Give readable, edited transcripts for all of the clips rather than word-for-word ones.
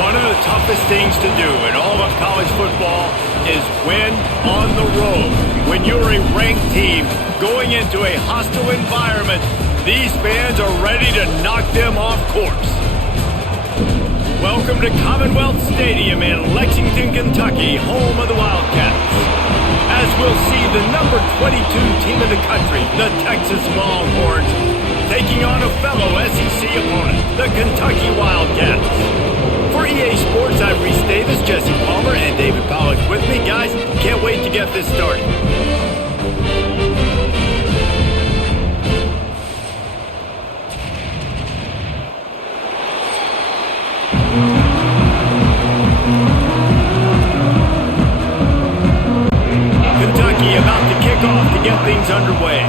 One of the toughest things to do in all of college football is win on the road. When you're a ranked team going into a hostile environment, these fans are ready to knock them off course. Welcome to Commonwealth Stadium in Lexington, Kentucky, home of the Wildcats. As we'll see the number 22 team in the country, the Texas Longhorns, taking on a fellow SEC opponent, the Kentucky Wildcats. For EA Sports, I'm Reese Davis, Jesse Palmer, and David Pollack with me. Guys, can't wait to get this started. Kentucky about to kick off to get things underway.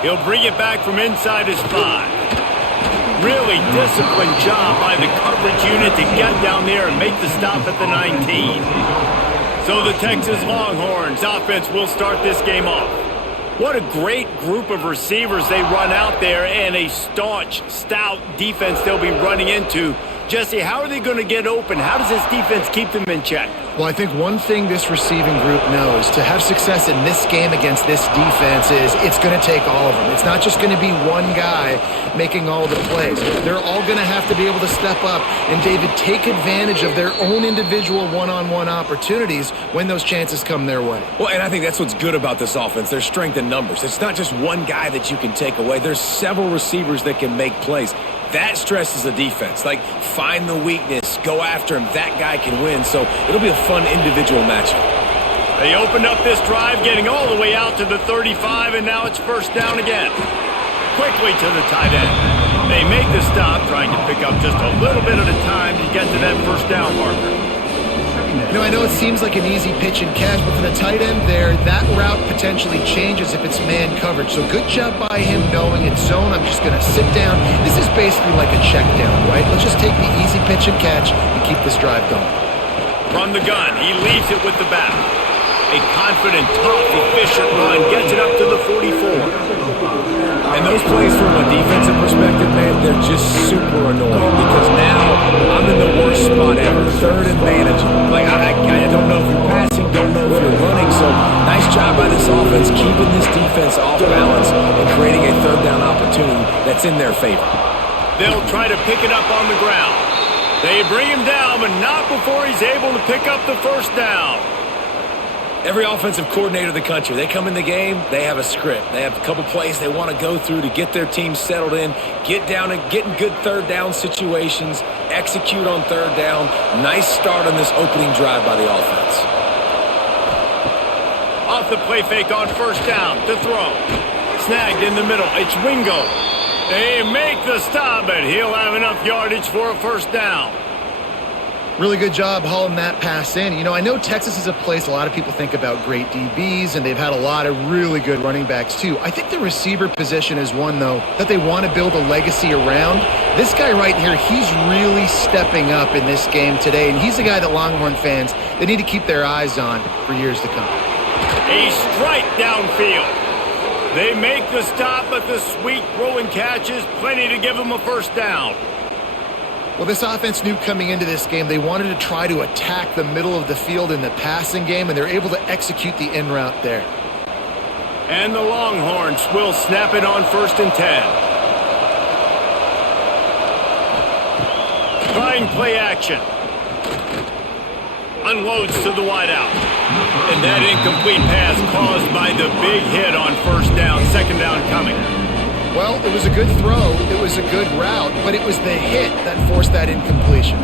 He'll bring it back from inside his 5. Really disciplined job by the coverage unit to get down there and make the stop at the 19. So the Texas Longhorns offense will start this game off. What a great group of receivers they run out there, and a staunch, stout defense they'll be running into. Jesse, how are they going to get open? How does this defense keep them in check? Well, I think one thing this receiving group knows to have success in this game against this defense is it's going to take all of them. It's not just going to be one guy making all the plays. They're all going to have to be able to step up and, David, take advantage of their own individual one-on-one opportunities when those chances come their way. Well, and I think that's what's good about this offense, their strength in numbers. It's not just one guy that you can take away. There's several receivers that can make plays. That stresses the defense. Like, find the weakness, go after him. That guy can win. So it'll be a fun individual matchup. They opened up this drive, getting all the way out to the 35, and now it's first down again. Quickly to the tight end. They make the stop, trying to pick up just a little bit at a time to get to that first down marker. You know, I know it seems like an easy pitch and catch, but for the tight end there, that route potentially changes if it's man coverage. So good job by him knowing it's zone. I'm just going to sit down. This is basically like a check down, right? Let's just take the easy pitch and catch and keep this drive going. From the gun, he leaves it with the back. A confident, tough, efficient run gets it up to the 44. And those plays from a defensive perspective, man, they're just super annoying because now I'm in the worst spot ever. Third and manageable. Like, I don't know if you're passing, don't know if you're running. So nice job by this offense keeping this defense off balance and creating a third down opportunity that's in their favor. They'll try to pick it up on the ground. They bring him down, but not before he's able to pick up the first down. Every offensive coordinator in the country, they come in the game, they have a script. They have a couple plays they want to go through to get their team settled in, get down and get in good third down situations, execute on third down. Nice start on this opening drive by the offense. Off the play fake on first down to throw. Snagged in the middle. It's Wingo. They make the stop, but he'll have enough yardage for a first down. Really good job hauling that pass in. You know, I know Texas is a place a lot of people think about great DBs, and they've had a lot of really good running backs too. I think the receiver position is one, though, that they want to build a legacy around. This guy right here, he's really stepping up in this game today, and he's a guy that Longhorn fans, they need to keep their eyes on for years to come. A strike downfield. They make the stop, but the sweet throw and catch is plenty to give them a first down. Well, this offense knew coming into this game they wanted to try to attack the middle of the field in the passing game, and they're able to execute the in route there. And the Longhorns will snap it on 1st and 10. Trying play action. Unloads to the wideout. And that incomplete pass caused by the big hit on first down, second down coming. Well, it was a good throw, it was a good route, but it was the hit that forced that incompletion.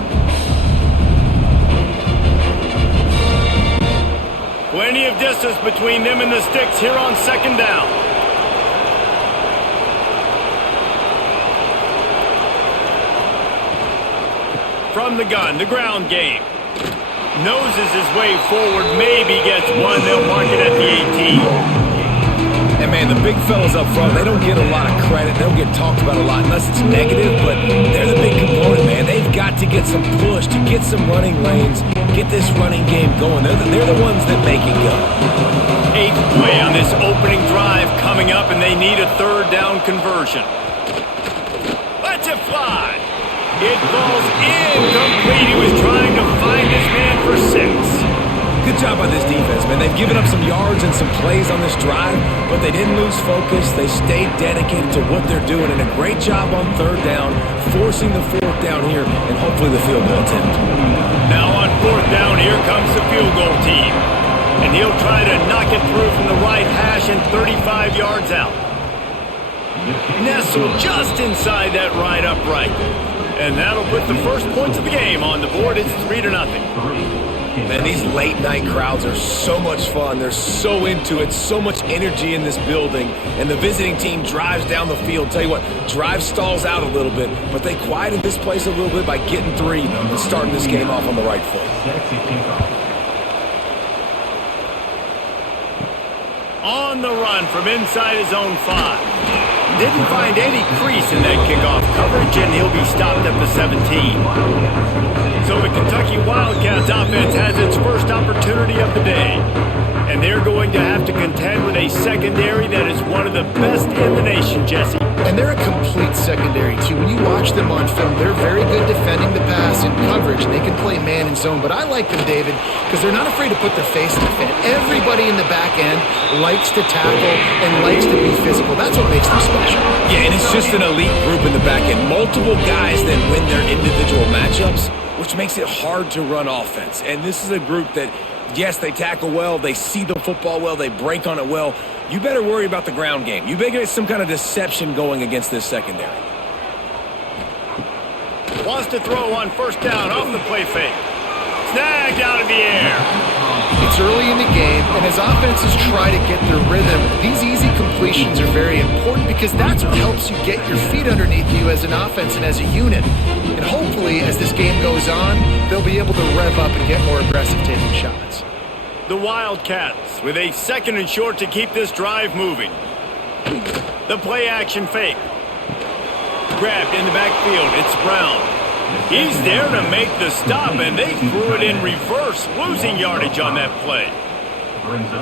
Plenty of distance between them and the sticks here on second down. From the gun, the ground game. Noses his way forward, maybe gets one. They'll mark it at the 18. And, man, the big fellas up front, they don't get a lot of credit. They don't get talked about a lot unless it's negative, but they're the big component, man. They've got to get some push, to get some running lanes, get this running game going. They're the ones that make it go. 8th play on this opening drive coming up, and they need a third down conversion. fly. It falls incomplete. He was trying to find his man for 6. Good job by this defense, man. They've given up some yards and some plays on this drive, but they didn't lose focus. They stayed dedicated to what they're doing, and a great job on 3rd down, forcing the 4th down here, and hopefully the field goal attempt. Now on 4th down, here comes the field goal team. And he'll try to knock it through from the right hash and 35 yards out. Nestled just inside that right upright. And that'll put the first points of the game on the board. It's 3-0. Man, these late night crowds are so much fun. They're so into it, so much energy in this building. And the visiting team drives down the field. Tell you what, drive stalls out a little bit, but they quieted this place a little bit by getting 3 and starting this game off on the right foot. On the run from inside his own 5. Didn't find any crease in that kickoff coverage, and he'll be stopped at the 17. So the Kentucky Wildcats offense has its first opportunity of the day. And they're going to have to contend with a secondary that is one of the best in the nation, Jesse. And they're a complete secondary, too. When you watch them on film, they're very good defending the pass and coverage. They can play man and zone. But I like them, David, because they're not afraid to put their face in the fan. Everybody in the back end likes to tackle and likes to be physical. That's what makes them special. Yeah, and it's just an elite group in the back end. Multiple guys that win their individual matchups, which makes it hard to run offense. And this is a group that, yes, they tackle well, they see the football well, they break on it well. You better worry about the ground game. You better get some kind of deception going against this secondary. Wants to throw on 1st down off the play fake. Snagged out of the air. It's early in the game, and as offenses try to get their rhythm, these easy completions are very important because that's what helps you get your feet underneath you as an offense and as a unit. And hopefully, as this game goes on, they'll be able to rev up and get more aggressive taking shots. The Wildcats with a 2nd and short to keep this drive moving. The play action fake. Grabbed in the backfield. It's Brown. He's there to make the stop, and they threw it in reverse, losing yardage on that play.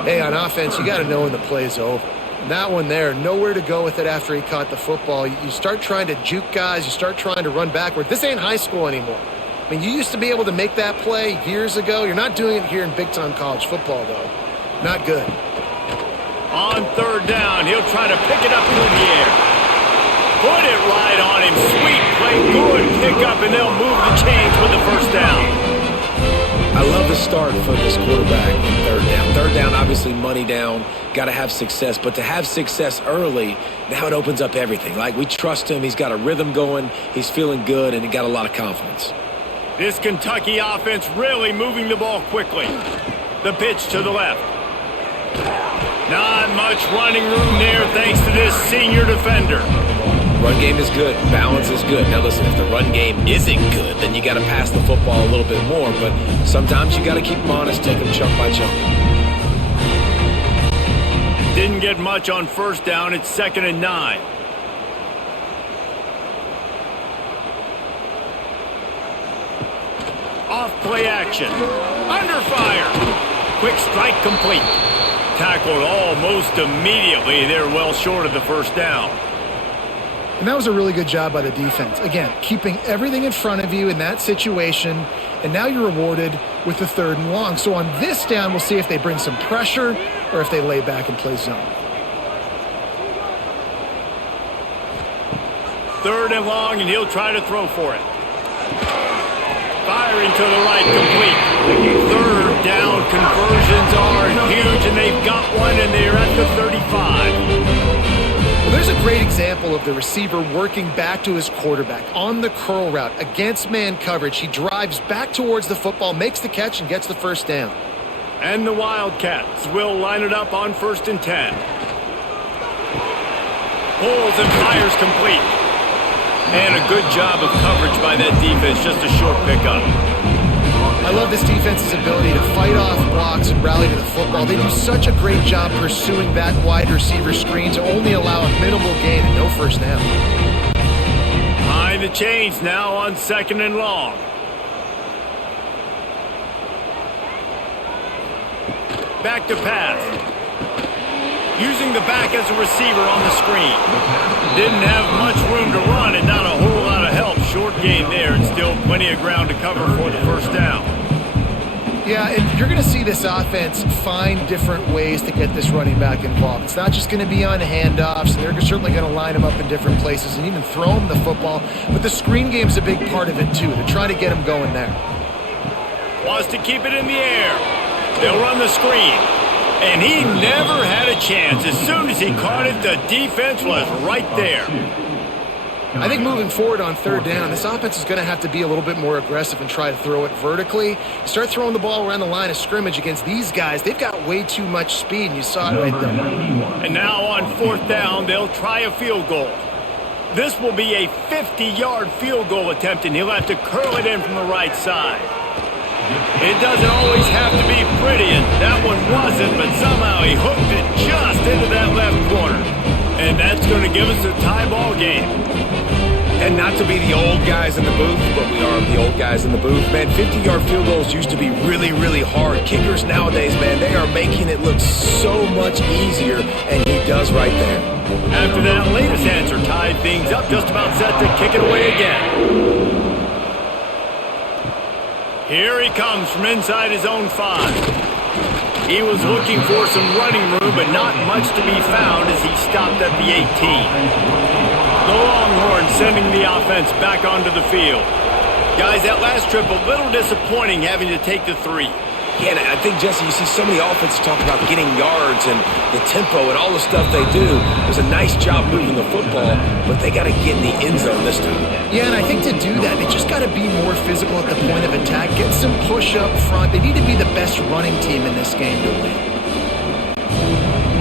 Hey, on offense, you got to know when the play's over. That one there, nowhere to go with it after he caught the football. You start trying to juke guys. You start trying to run backward. This ain't high school anymore. I mean, you used to be able to make that play years ago. You're not doing it here in big-time college football, though. Not good. On 3rd down, he'll try to pick it up through the air. Put it right on him. Sweet play. Good pickup, and they'll move the chains with the 1st down. I love the start for this quarterback in 3rd down. 3rd down, obviously money down, got to have success. But to have success early, now it opens up everything. Like, we trust him. He's got a rhythm going. He's feeling good, and he got a lot of confidence. This Kentucky offense really moving the ball quickly. The pitch to the left. Not much running room there thanks to this senior defender. Run game is good. Balance is good. Now listen, if the run game isn't good, then you got to pass the football a little bit more. But sometimes you got to keep them honest, take them chunk by chunk. Didn't get much on 1st down. It's 2nd and 9. Off play action. Under fire. Quick strike complete. Tackled almost immediately. They're well short of the 1st down. And that was a really good job by the defense. Again, keeping everything in front of you in that situation, and now you're rewarded with the 3rd and long. So on this down, we'll see if they bring some pressure or if they lay back and play zone. 3rd and long, and he'll try to throw for it. Firing to the right, complete. 3rd down conversions are huge, and they've got one, and they're at the 35. Well, there's a great example of the receiver working back to his quarterback on the curl route against man coverage. He drives back towards the football, makes the catch, and gets the 1st down. And the Wildcats will line it up on 1st and 10. Pulls and fires complete. And a good job of coverage by that defense, just a short pickup. I love this defense's ability to fight off blocks and rally to the football. They do such a great job pursuing that wide receiver screen to only allow a minimal gain and no 1st down. Behind the chains now on 2nd and long. Back to pass. Using the back as a receiver on the screen. Didn't have much room to run and not a whole lot of help gain there, and still plenty of ground to cover for the first down. Yeah, and you're going to see this offense find different ways to get this running back involved. It's not just going to be on handoffs. They're certainly going to line him up in different places and even throw him the football. But the screen game's a big part of it, too. They're trying to get him going there. Wants to keep it in the air. They'll run the screen. And he never had a chance. As soon as he caught it, the defense was right there. I think moving forward on third down, this offense is going to have to be a little bit more aggressive and try to throw it vertically. Start throwing the ball around the line of scrimmage against these guys. They've got way too much speed, and you saw it right there. And now on fourth down, they'll try a field goal. This will be a 50-yard field goal attempt, and he'll have to curl it in from the right side. It doesn't always have to be pretty, and that one wasn't, but somehow he hooked it just into that left corner. And that's going to give us a tie ball game. And not to be the old guys in the booth, but we are the old guys in the booth. Man, 50-yard field goals used to be really, really hard. Kickers nowadays, man, they are making it look so much easier, and he does right there. After that latest answer tied things up, just about set to kick it away again. Here he comes from inside his own 5. He was looking for some running room, but not much to be found as he stopped at the 18. The Longhorns sending the offense back onto the field. Guys, that last trip a little disappointing having to take the 3. Yeah, and I think, Jesse, you see so many offenses talk about getting yards and the tempo and all the stuff they do. It was a nice job moving the football, but they got to get in the end zone this time. Yeah, and I think to do that, they just got to be more physical at the point of attack, get some push up front. They need to be the best running team in this game to win.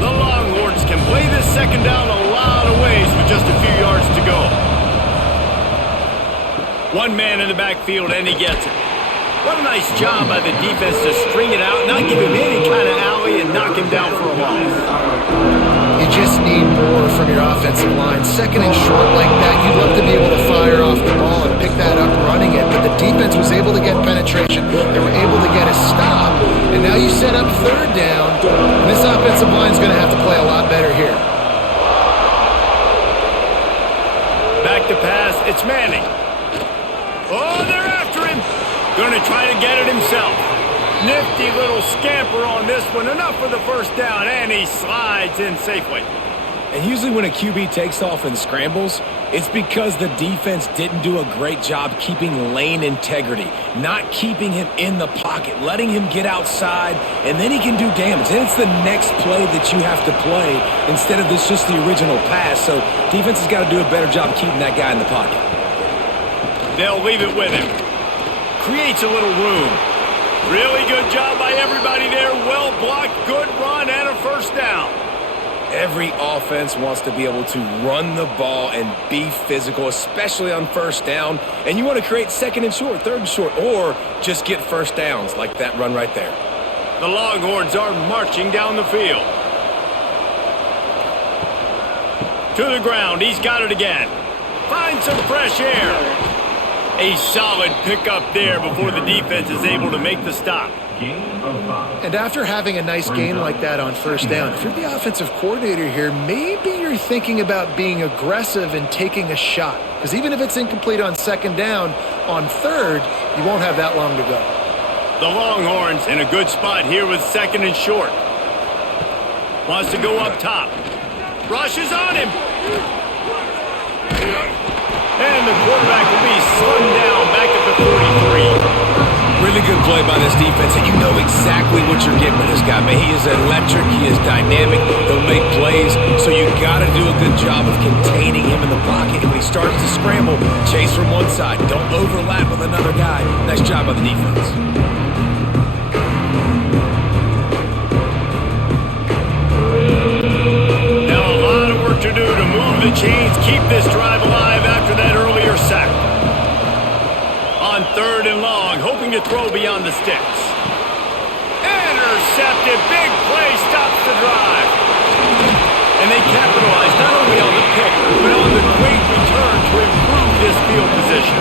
The Longhorns can play this second down a lot of ways with just a few yards to go. One man in the backfield, and he gets it. What a nice job by the defense to string it out, not give him any kind of alley, and knock him down for a loss. You just need more from your offensive line. Second and short like that, you'd love to be able to fire off the ball and pick that up running it, but the defense was able to get penetration. They were able to get a stop, and now you set up third down, and this offensive line is going to have to play a lot better here. Back to pass, it's Manning. Oh, they're after him. Going to try to get it himself. Nifty little scamper on this one. Enough for the first down, and he slides in safely. And usually when a QB takes off and scrambles, it's because the defense didn't do a great job keeping lane integrity, not keeping him in the pocket, letting him get outside, and then he can do damage. And it's the next play that you have to play instead of this just the original pass. So defense has got to do a better job keeping that guy in the pocket. They'll leave it with him. Creates a little room. Really good job by everybody there. Well blocked, good run, and a first down. Every offense wants to be able to run the ball and be physical, especially on first down. And you want to create second and short, third and short, or just get first downs like that run right there. The Longhorns are marching down the field. To the ground, he's got it again. Finds some fresh air. A solid pickup there before the defense is able to make the stop. And after having a nice gain like that on first down, if you're the offensive coordinator here, maybe you're thinking about being aggressive and taking a shot. Because even if it's incomplete on second down, on third, you won't have that long to go. The Longhorns in a good spot here with second and short. Wants to go up top. Rushes on him. And the quarterback will be slung down back at the 43. Really good play by this defense, and you know exactly what you're getting with this guy, man. He is electric, he is dynamic, he'll make plays, so you got to do a good job of containing him in the pocket. And when he starts to scramble, chase from one side. Don't overlap with another guy. Nice job by the defense. Now a lot of work to do to move the chains, keep this drive alive after that earlier sack. On third and long, hoping to throw beyond the sticks. Intercepted, big play, stops the drive. And they capitalize not only on the pick, but on the great return to improve this field position.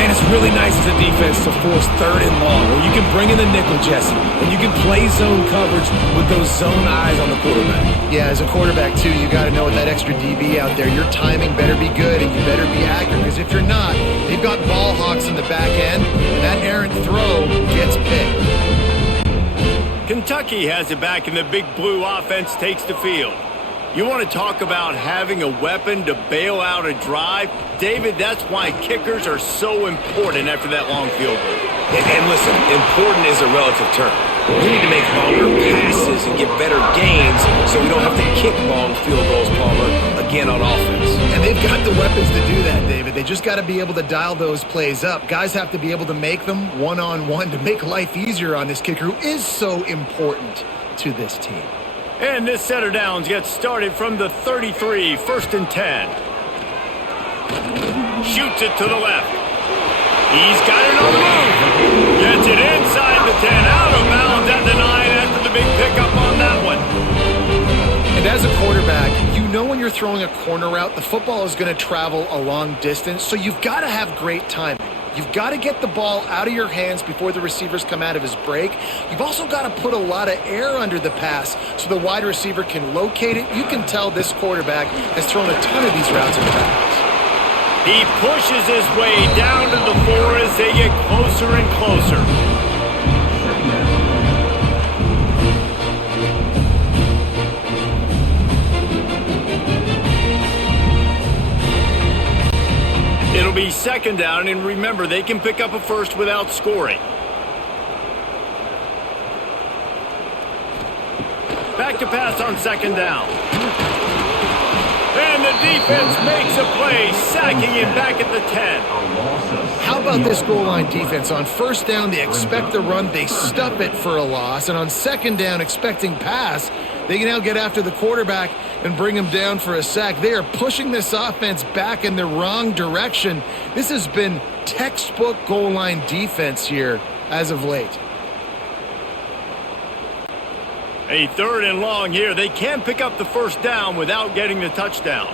Man, it's really nice as a defense to force third and long, where you can bring in the nickel, Jesse, and you can play zone coverage with those zone eyes on the quarterback. Yeah, as a quarterback, too, you got to know with that extra DB out there, your timing better be good and you better be accurate, because if you're not, they've got ball hawks in the back end, and that errant throw gets picked. Kentucky has it back, and the Big Blue offense takes the field. You want to talk about having a weapon to bail out a drive? David, that's why kickers are so important after that long field goal. And listen, important is a relative term. We need to make longer passes and get better gains so we don't have to kick long field goals, Palmer, again on offense. And they've got the weapons to do that, David. They just got to be able to dial those plays up. Guys have to be able to make them one-on-one to make life easier on this kicker who is so important to this team. And this set of downs gets started from the 33, 1st and 10. Shoots it to the left. He's got it on the move. Gets it inside the 10, out of bounds at the 9 after the big pickup on that one. And as a quarterback, you know when you're throwing a corner route, the football is going to travel a long distance, so you've got to have great timing. You've got to get the ball out of your hands before the receivers come out of his break. You've also got to put a lot of air under the pass so the wide receiver can locate it. You can tell this quarterback has thrown a ton of these routes in practice. He pushes his way down to the 4 as they get closer and closer. It'll be 2nd down, and remember, they can pick up a first without scoring. Back to pass on 2nd down. And the defense makes a play, sacking him back at the 10. How about this goal line defense? On 1st down, they expect the run, they stuff it for a loss. And on 2nd down, expecting pass, they can now get after the quarterback and bring him down for a sack. They are pushing this offense back in the wrong direction. This has been textbook goal line defense here as of late. A 3rd and long here. They can pick up the 1st down without getting the touchdown.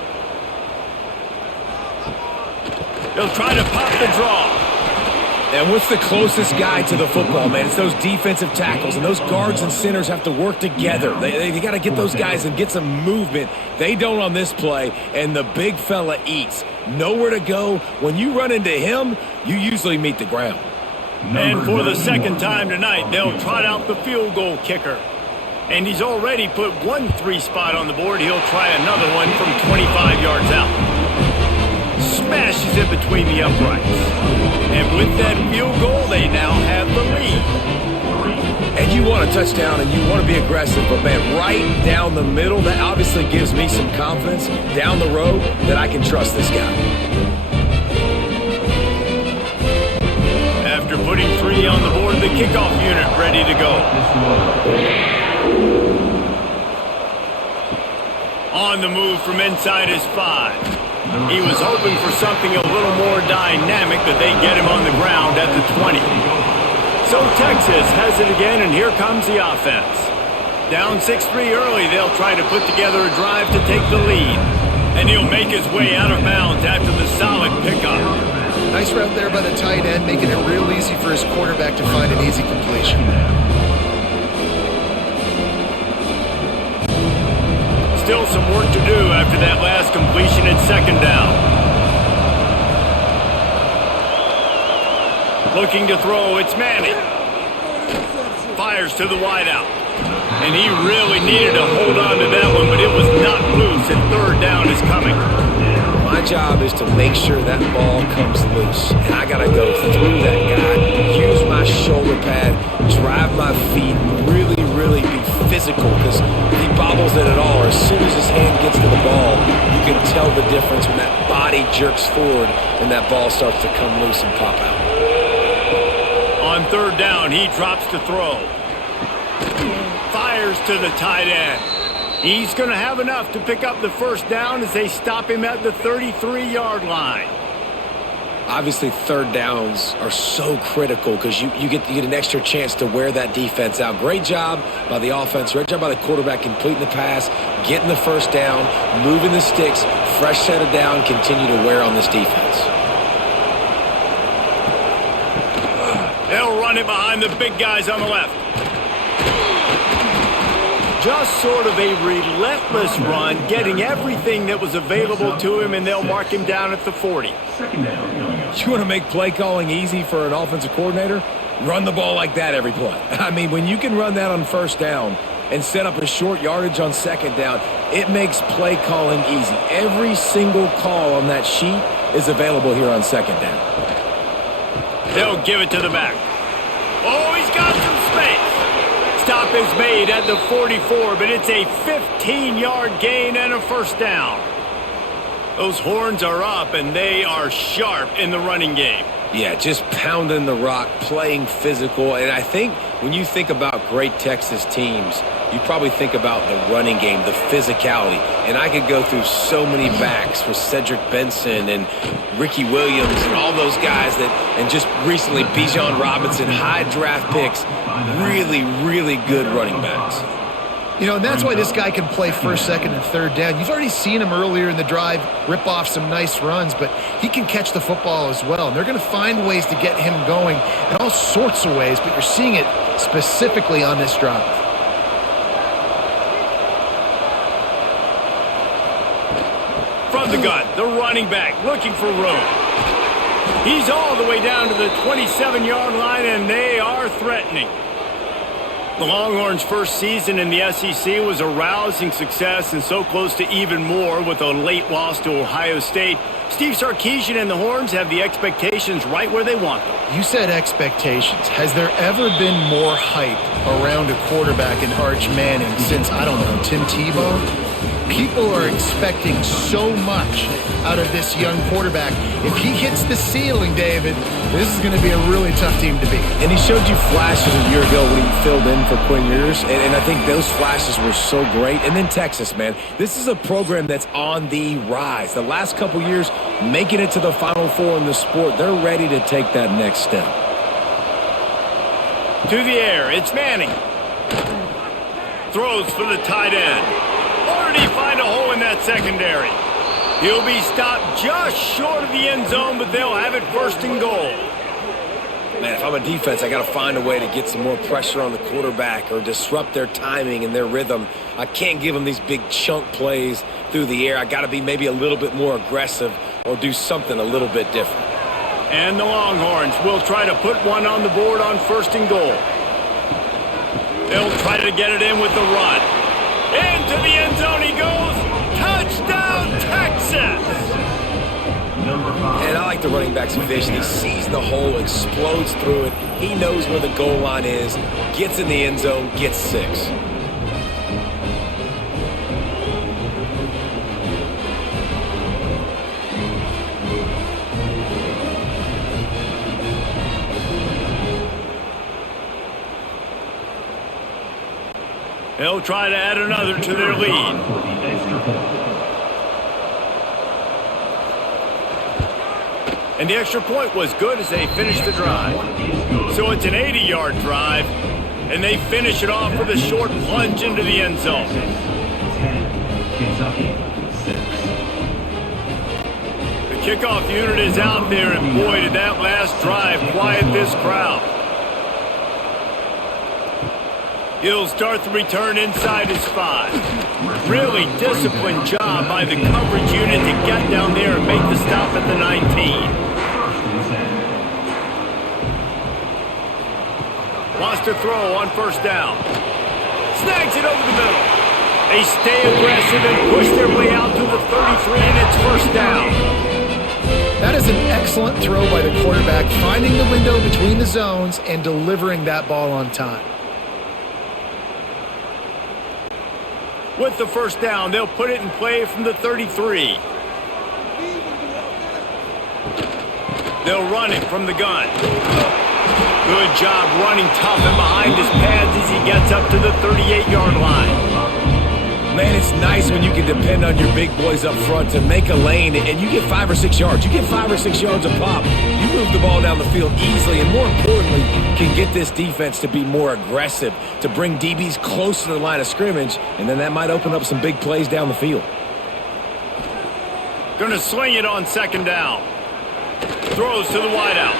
They'll try to pop the draw. And what's the closest guy to the football, man? It's those defensive tackles, and those guards and centers have to work together. They got to get those guys and get some movement. They don't on this play, and the big fella eats. Nowhere to go. When you run into him, you usually meet the ground. And for the 2nd time tonight, they'll trot out the field goal kicker. And he's already put one 3 spot on the board. He'll try another one from 25 yards out. Smashes it between the uprights. And with that field goal, they now have the lead. And you want a touchdown and you want to be aggressive, but man, right down the middle, that obviously gives me some confidence down the road that I can trust this guy. After putting 3 on the board, the kickoff unit ready to go. On the move from inside his 5. He was hoping for something a little more dynamic, but they get him on the ground at the 20. So Texas has it again, and here comes the offense. Down 6-3 early, they'll try to put together a drive to take the lead. And he'll make his way out of bounds after the solid pickup. Nice route there by the tight end, making it real easy for his quarterback to find an easy completion. Still some work to do after that last completion at 2nd down. Looking to throw, it's Manning. Fires to the wideout. And he really needed to hold on to that one, but it was not loose, and 3rd down is coming. My job is to make sure that ball comes loose. And I got to go through that guy, use my shoulder pad, drive my feet, really be physical, because if he bobbles it at all, or as soon as his hand gets to the ball, you can tell the difference when that body jerks forward and that ball starts to come loose and pop out. On 3rd down, he drops to throw. Fires to the tight end. He's going to have enough to pick up the 1st down as they stop him at the 33-yard line. Obviously, 3rd downs are so critical because you get an extra chance to wear that defense out. Great job by the offense. Great job by the quarterback completing the pass, getting the 1st down, moving the sticks, fresh set of down, continue to wear on this defense. run it behind the big guys on the left. Just sort of a relentless run, getting everything that was available to him, and they'll mark him down at the 40. You want to make play calling easy for an offensive coordinator? Run the ball like that every play. I mean, when you can run that on first down and set up a short yardage on second down, it makes play calling easy. Every single call on that sheet is available here on second down. They'll give it to the back. Oh, he's got some space. Stop is made at the 44, but it's a 15-yard gain and a first down. Those horns are up, and they are sharp in the running game. Yeah, just pounding the rock, playing physical. And I think when you think about great Texas teams, you probably think about the running game, the physicality. And I could go through so many backs with Cedric Benson and Ricky Williams and all those guys and just recently Bijan Robinson, high draft picks, really, really good running backs. You know, and that's why this guy can play first, second, and third down. You've already seen him earlier in the drive rip off some nice runs, but he can catch the football as well. And they're going to find ways to get him going in all sorts of ways, but you're seeing it specifically on this drive. From the gun, the running back looking for room. He's all the way down to the 27-yard line, and they are threatening. The Longhorns' first season in the SEC was a rousing success and so close to even more with a late loss to Ohio State. Steve Sarkisian and the Horns have the expectations right where they want them. You said expectations. Has there ever been more hype around a quarterback in Arch Manning since, I don't know, Tim Tebow? People are expecting so much out of this young quarterback. If he hits the ceiling, David, this is going to be a really tough team to beat. And he showed you flashes a year ago when he filled in for Quinn Ewers, and I think those flashes were so great. And then Texas, man, this is a program that's on the rise. The last couple years, making it to the Final Four in the sport, they're ready to take that next step. To the air, it's Manning. Throws for the tight end. Or did he find a hole in that secondary? He'll be stopped just short of the end zone, but they'll have it first and goal. Man, if I'm a defense, I got to find a way to get some more pressure on the quarterback or disrupt their timing and their rhythm. I can't give them these big chunk plays through the air. I got to be maybe a little bit more aggressive or do something a little bit different. And the Longhorns will try to put one on the board on first and goal. They'll try to get it in with the run. Into the end zone he goes. Touchdown, Texas! And I like the running back's vision. He sees the hole, explodes through it. He knows where the goal line is, gets in the end zone, gets 6. They'll try to add another to their lead. And the extra point was good as they finished the drive. So it's an 80-yard drive, and they finish it off with a short plunge into the end zone. The kickoff unit is out there, and boy, did that last drive quiet this crowd. He'll start the return inside his 5. Really disciplined job by the coverage unit to get down there and make the stop at the 19. Wants to throw on first down. Snags it over the middle. They stay aggressive and push their way out to the 33, and it's first down. That is an excellent throw by the quarterback, finding the window between the zones and delivering that ball on time. With the first down, they'll put it in play from the 33. They'll run it from the gun. Good job running tough and behind his pads as he gets up to the 38-yard line. Man, it's nice when you can depend on your big boys up front to make a lane, and you get 5 or 6 yards. You get 5 or 6 yards a pop. You move the ball down the field easily, and more importantly, can get this defense to be more aggressive, to bring DBs close to the line of scrimmage, and then that might open up some big plays down the field. Gonna sling it on second down. Throws to the wideout.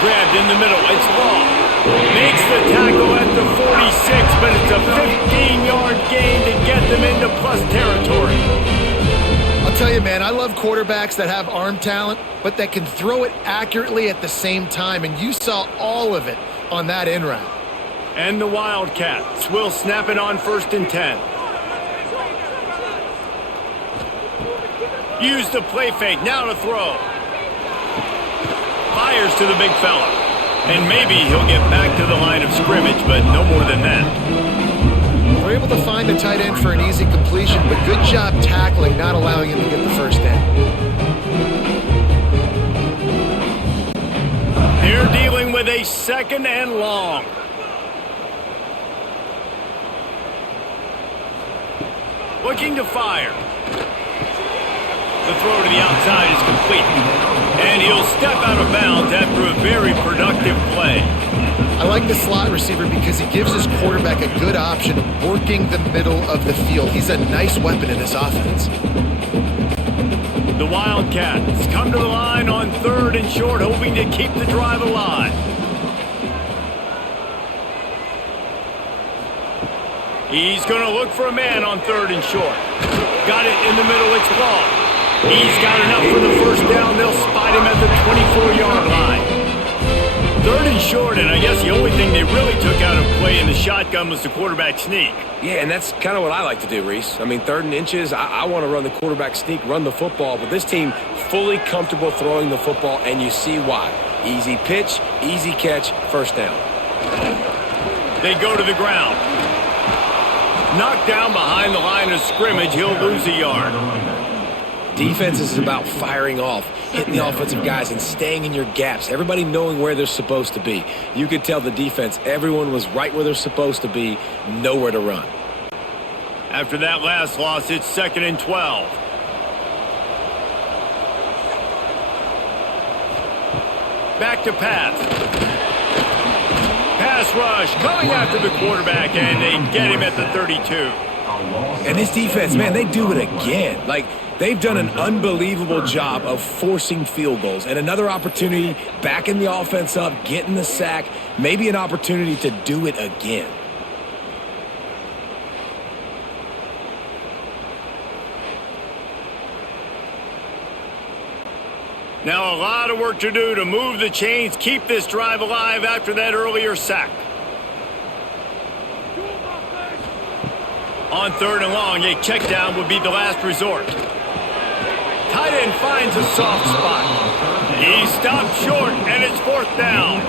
Grabbed in the middle. It's ball. Makes the tackle at the 46, but it's a 15-yard gain to get them into plus territory. I'll tell you, man, I love quarterbacks that have arm talent, but that can throw it accurately at the same time, and you saw all of it on that in route. And the Wildcats will snap it on 1st and 10. Use the play fake, now to throw. Fires to the big fella. And maybe he'll get back to the line of scrimmage, but no more than that. We're able to find the tight end for an easy completion, but good job tackling, not allowing him to get the first down. They're dealing with a 2nd and long. Looking to fire. The throw to the outside is complete. And he'll step out of bounds after a very productive play. I like the slot receiver because he gives his quarterback a good option of working the middle of the field. He's a nice weapon in this offense. The Wildcats come to the line on 3rd and short, hoping to keep the drive alive. He's going to look for a man on 3rd and short. Got it in the middle, it's ball. He's got enough for the first down. They'll spot him at the 24-yard line. 3rd and short, and I guess the only thing they really took out of play in the shotgun was the quarterback sneak. Yeah, and that's kind of what I like to do, Reese. I mean, 3rd and inches, I want to run the quarterback sneak, run the football, but this team fully comfortable throwing the football, and you see why. Easy pitch, easy catch, first down. They go to the ground. Knocked down behind the line of scrimmage, he'll lose a yard. Defense is about firing off, hitting the offensive guys and staying in your gaps. Everybody knowing where they're supposed to be. You could tell the defense, everyone was right where they're supposed to be, nowhere to run. After that last loss, it's 2nd and 12. Back to pass. Pass rush, coming after the quarterback, and they get him at the 32. And this defense, man, they do it again. Like, they've done an unbelievable job of forcing field goals. And another opportunity, backing the offense up, getting the sack, maybe an opportunity to do it again. Now a lot of work to do to move the chains, keep this drive alive after that earlier sack. On 3rd and long, a check down would be the last resort. Tight end finds a soft spot. He stopped short, and it's 4th down.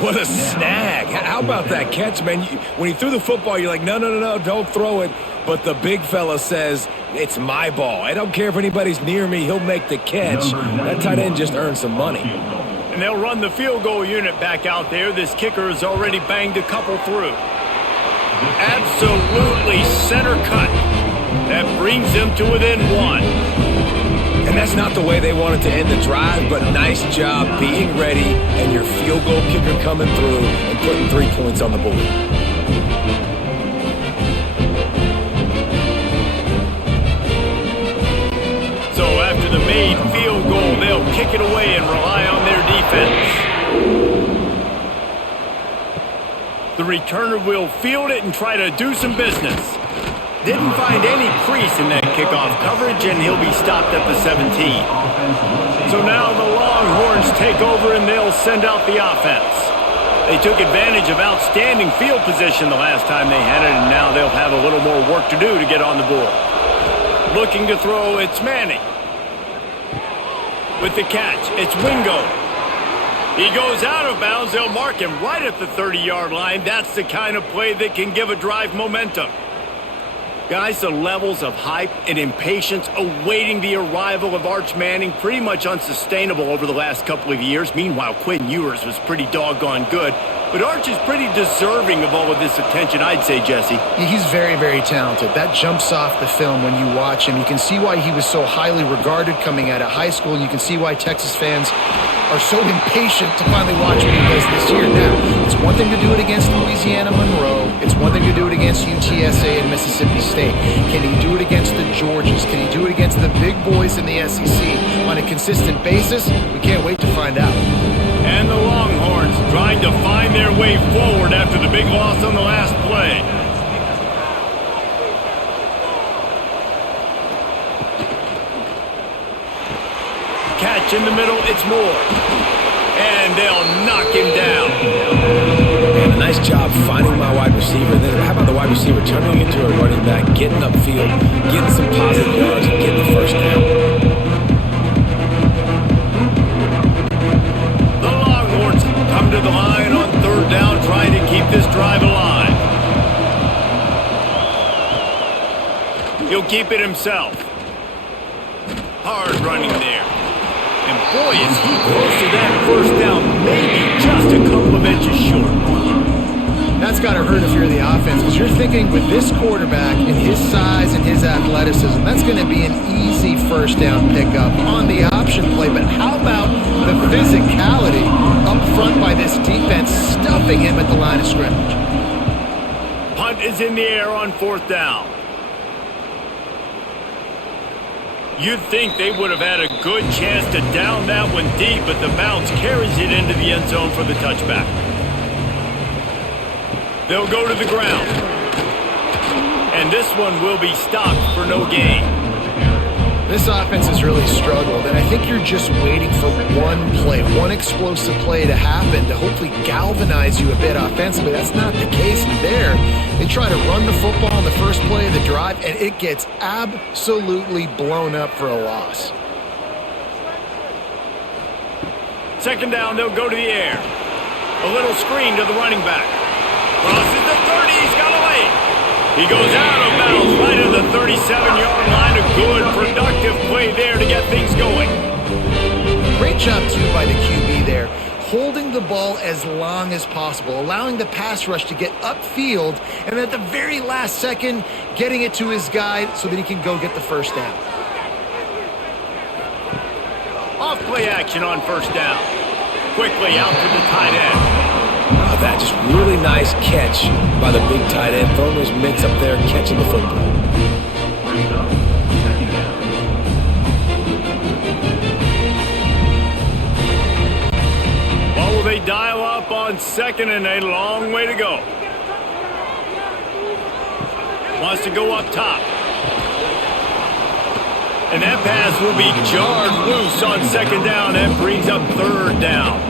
What a snag. How about that catch, man? When he threw the football, you're like, no, don't throw it. But the big fella says, it's my ball. I don't care if anybody's near me. He'll make the catch. That tight end just earned some money. And they'll run the field goal unit back out there. This kicker has already banged a couple through. Absolutely center cut. That brings them to within 1. And that's not the way they wanted to end the drive, but nice job being ready and your field goal kicker coming through and putting 3 points on the board. So after the made field goal, they'll kick it away and rely on their defense. The returner will field it and try to do some business. Didn't find any crease in that kickoff coverage, and he'll be stopped at the 17. So now the Longhorns take over, and they'll send out the offense. They took advantage of outstanding field position the last time they had it, and now they'll have a little more work to do to get on the board. Looking to throw, it's Manning. With the catch, it's Wingo. He goes out of bounds. They'll mark him right at the 30-yard line. That's the kind of play that can give a drive momentum. Guys, the levels of hype and impatience awaiting the arrival of Arch Manning pretty much unsustainable over the last couple of years. Meanwhile, Quinn Ewers was pretty doggone good. But Arch is pretty deserving of all of this attention, I'd say, Jesse. He's very, very talented. That jumps off the film when you watch him. You can see why he was so highly regarded coming out of high school. You can see why Texas fans are so impatient to finally watch what he does this year. Now, it's one thing to do it against Louisiana Monroe. It's one thing to do it against UTSA and Mississippi State. Can he do it against the Georgias? Can he do it against the big boys in the SEC on a consistent basis? We can't wait to find out. And the Longhorns trying to find their way forward after the big loss on the last play. Catch in the middle, it's Moore. And they'll knock him down. And a nice job finding my wide receiver. Then how about the wide receiver turning into a running back, getting upfield, getting some positive yards, and getting the first down. The Longhorns come to the line on third down, trying to keep this drive alive. He'll keep it himself. Hard running there. And boy, is he close to that first down, maybe just a couple of inches short. That's got to hurt if you're the offense, because you're thinking with this quarterback and his size and his athleticism, that's going to be an easy first down pickup on the option play. But how about the physicality up front by this defense, stuffing him at the line of scrimmage? Punt is in the air on fourth down. You'd think they would have had a good chance to down that one deep, but the bounce carries it into the end zone for the touchback. They'll go to the ground. And this one will be stopped for no gain. This offense has really struggled, and I think you're just waiting for one play, one explosive play to happen to hopefully galvanize you a bit offensively. That's not the case there. They try to run the football on the first play of the drive, and it gets absolutely blown up for a loss. Second down, they'll go to the air. A little screen to the running back. Crosses the 30, he's got away. He goes out of bounds right at the 37-yard line. A good, productive play there to get things going. Great job, too, by the QB there, holding the ball as long as possible, allowing the pass rush to get upfield, and at the very last second, getting it to his guy so that he can go get the first down. Off play action on first down. Quickly out to the tight end. Oh, that just really nice catch by the big tight end, throwing those mitts up there, catching the football. What will they dial up on second and a long way to go? Wants to go up top. And that pass will be jarred loose on second down. That brings up third down.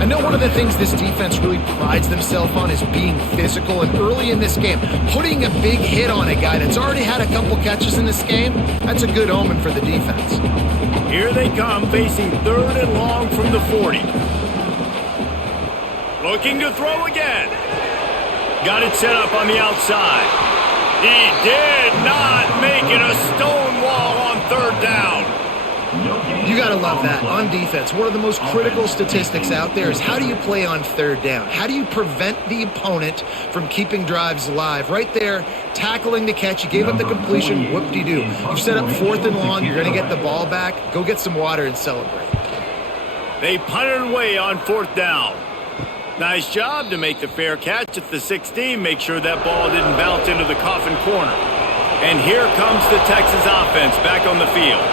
I know one of the things this defense really prides themselves on is being physical, and early in this game, putting a big hit on a guy that's already had a couple catches in this game, that's a good omen for the defense. Here they come, facing third and long from the 40. Looking to throw again. Got it set up on the outside. He did not make it a stone wall on third down. You got to love that. On defense, one of the most critical statistics out there is how do you play on third down? How do you prevent the opponent from keeping drives alive? Right there, tackling the catch. You gave up the completion. Whoop-de-doo. You've set up fourth and long. You're going to get the ball back. Go get some water and celebrate. They punted away on fourth down. Nice job to make the fair catch at the 16. Make sure that ball didn't bounce into the coffin corner. And here comes the Texas offense back on the field.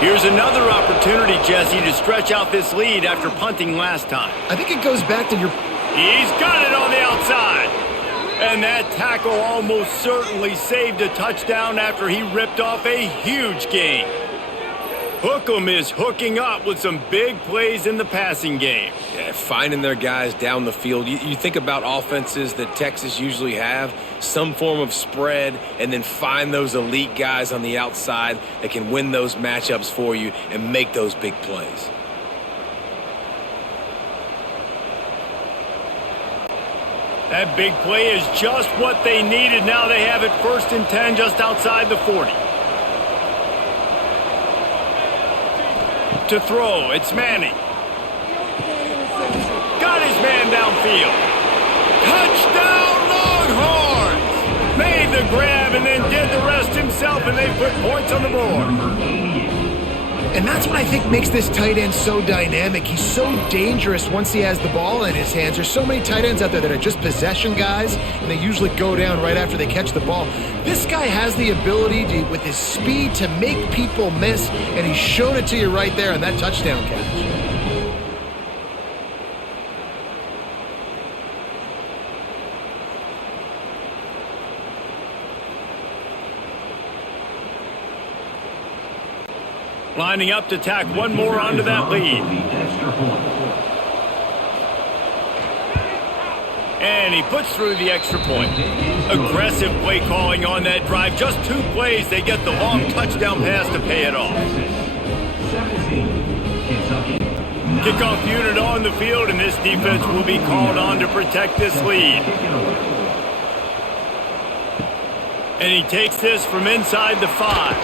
Here's another opportunity, Jesse, to stretch out this lead after punting last time. I think it goes back to your... He's got it on the outside. And that tackle almost certainly saved a touchdown after he ripped off a huge gain. Hookem is hooking up with some big plays in the passing game. Yeah, finding their guys down the field. You think about offenses that Texas usually have, some form of spread, and then find those elite guys on the outside that can win those matchups for you and make those big plays. That big play is just what they needed. Now they have it 1st and 10 just outside the 40. To throw, it's Manning. Got his man downfield. Touchdown Longhorns! Made the grab and then did the rest himself, and they put points on the board. And that's what I think makes this tight end so dynamic. He's so dangerous once he has the ball in his hands. There's so many tight ends out there that are just possession guys, and they usually go down right after they catch the ball. This guy has the ability to, with his speed, to make people miss, and he showed it to you right there on that touchdown catch. Lining up to tack one more onto that lead. And he puts through the extra point. Aggressive play calling on that drive. Just 2 plays, they get the long touchdown pass to pay it off. Kickoff unit on the field, and this defense will be called on to protect this lead. And he takes this from inside the 5.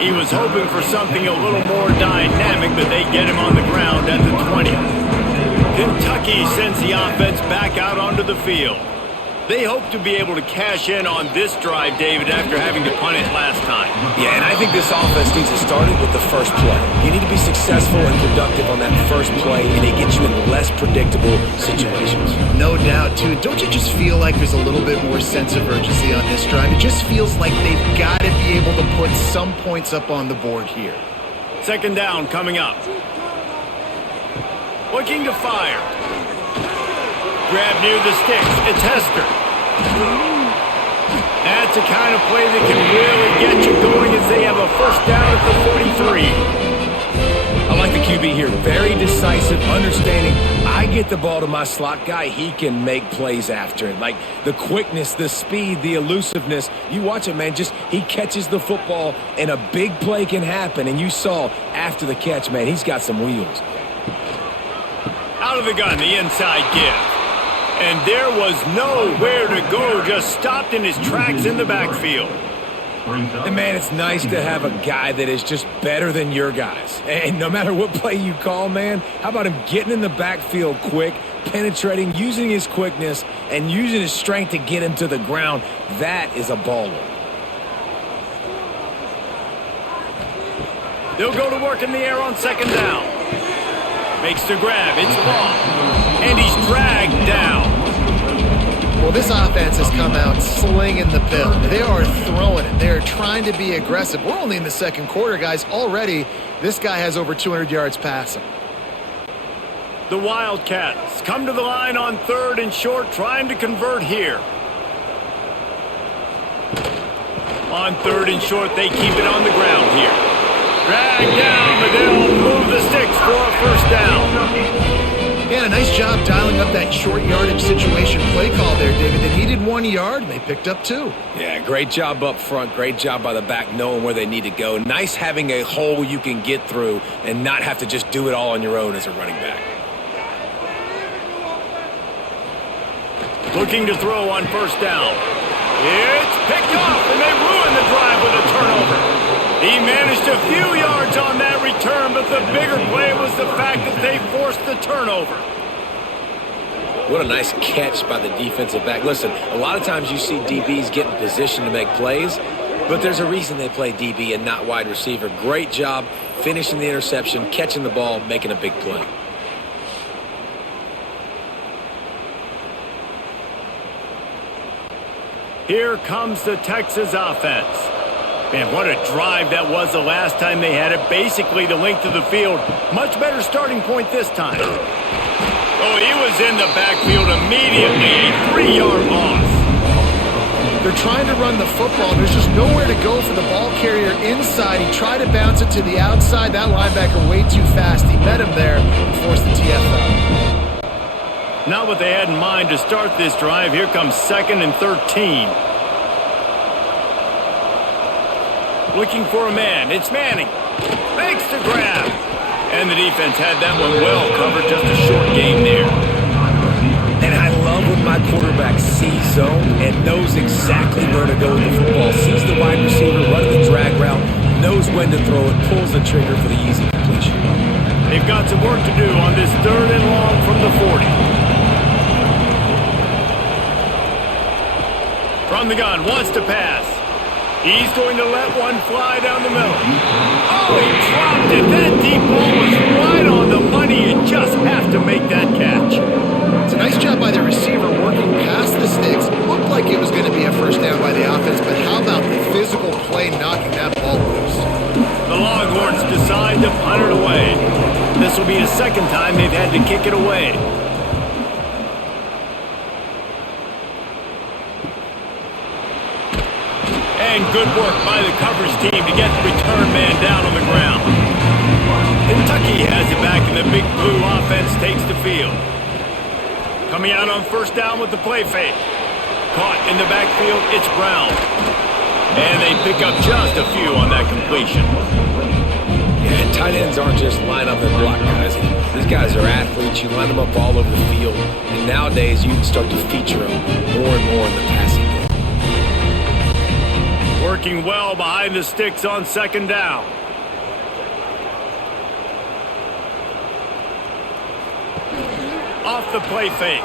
He was hoping for something a little more dynamic, but they get him on the ground at the 20. Kentucky sends the offense back out onto the field. They hope to be able to cash in on this drive, David, after having to punt it last time. Yeah, and I think this offense needs to start it with the first play. You need to be successful and productive on that first play, and it gets you in less predictable situations. No doubt, too. Don't you just feel like there's a little bit more sense of urgency on this drive? It just feels like they've got to be able to put some points up on the board here. Second down coming up. Looking to fire. Grab near the sticks. It's Hester. That's the kind of play that can really get you going as they have a first down at the 43. I like the QB here. Very decisive, understanding. I get the ball to my slot guy, he can make plays after it. Like the quickness, the speed, the elusiveness. You watch it, man. Just he catches the football and a big play can happen. And you saw after the catch, man, he's got some wheels. Out of the gun, the inside give. And there was nowhere to go, just stopped in his tracks in the backfield. And, man, it's nice to have a guy that is just better than your guys. And no matter what play you call, man, how about him getting in the backfield quick, penetrating, using his quickness, and using his strength to get him to the ground. That is a baller. They'll go to work in the air on second down. Makes the grab. It's long. And he's dragged down. Well, this offense has come out slinging the pill. They are throwing it. They are trying to be aggressive. We're only in the second quarter, guys. Already, this guy has over 200 yards passing. The Wildcats come to the line on third and short, trying to convert here. On third and short, they keep it on the ground here. Drag down, but they'll move the sticks for a first down. Yeah, a nice job dialing up that short yardage situation play call there, David. They needed 1 yard, and they picked up 2. Yeah, great job up front. Great job by the back knowing where they need to go. Nice having a hole you can get through and not have to just do it all on your own as a running back. Looking to throw on first down. It's picked off, and they ruin the drive with a turnover. He managed a few yards on that return, but the bigger play was the fact that they forced the turnover. What a nice catch by the defensive back. Listen, a lot of times you see DBs get in position to make plays, but there's a reason they play DB and not wide receiver. Great job finishing the interception, catching the ball, making a big play. Here comes the Texas offense. Man, what a drive that was the last time they had it. Basically the length of the field. Much better starting point this time. Oh, he was in the backfield immediately. A 3-yard loss. They're trying to run the football. There's just nowhere to go for the ball carrier inside. He tried to bounce it to the outside. That linebacker way too fast. He met him there and forced the TFL. Not what they had in mind to start this drive. Here comes 2nd and 13. Looking for a man. It's Manning. Makes the grab. And the defense had that one well covered. Just a short game there. And I love when my quarterback sees zone and knows exactly where to go with the football. Sees the wide receiver running the drag route, knows when to throw it, pulls the trigger for the easy completion. They've got some work to do on this 3rd and long from the 40. From the gun, wants to pass. He's going to let one fly down the middle. Oh, he dropped it. That deep ball was right on the money. You just have to make that catch. It's a nice job by the receiver working past the sticks. Looked like it was going to be a first down by the offense, but how about the physical play knocking that ball loose? The Longhorns decide to punt it away. This will be the second time they've had to kick it away. And good work by the coverage team to get the return man down on the ground. Big Blue offense takes the field. Coming out on first down with the play fake. Caught in the backfield, it's Brown. And they pick up just a few on that completion. Yeah, and tight ends aren't just line up and block guys. These guys are athletes. You line them up all over the field. And nowadays, you can start to feature them more and more in the passing game. Working well behind the sticks on second down. Off the play fake.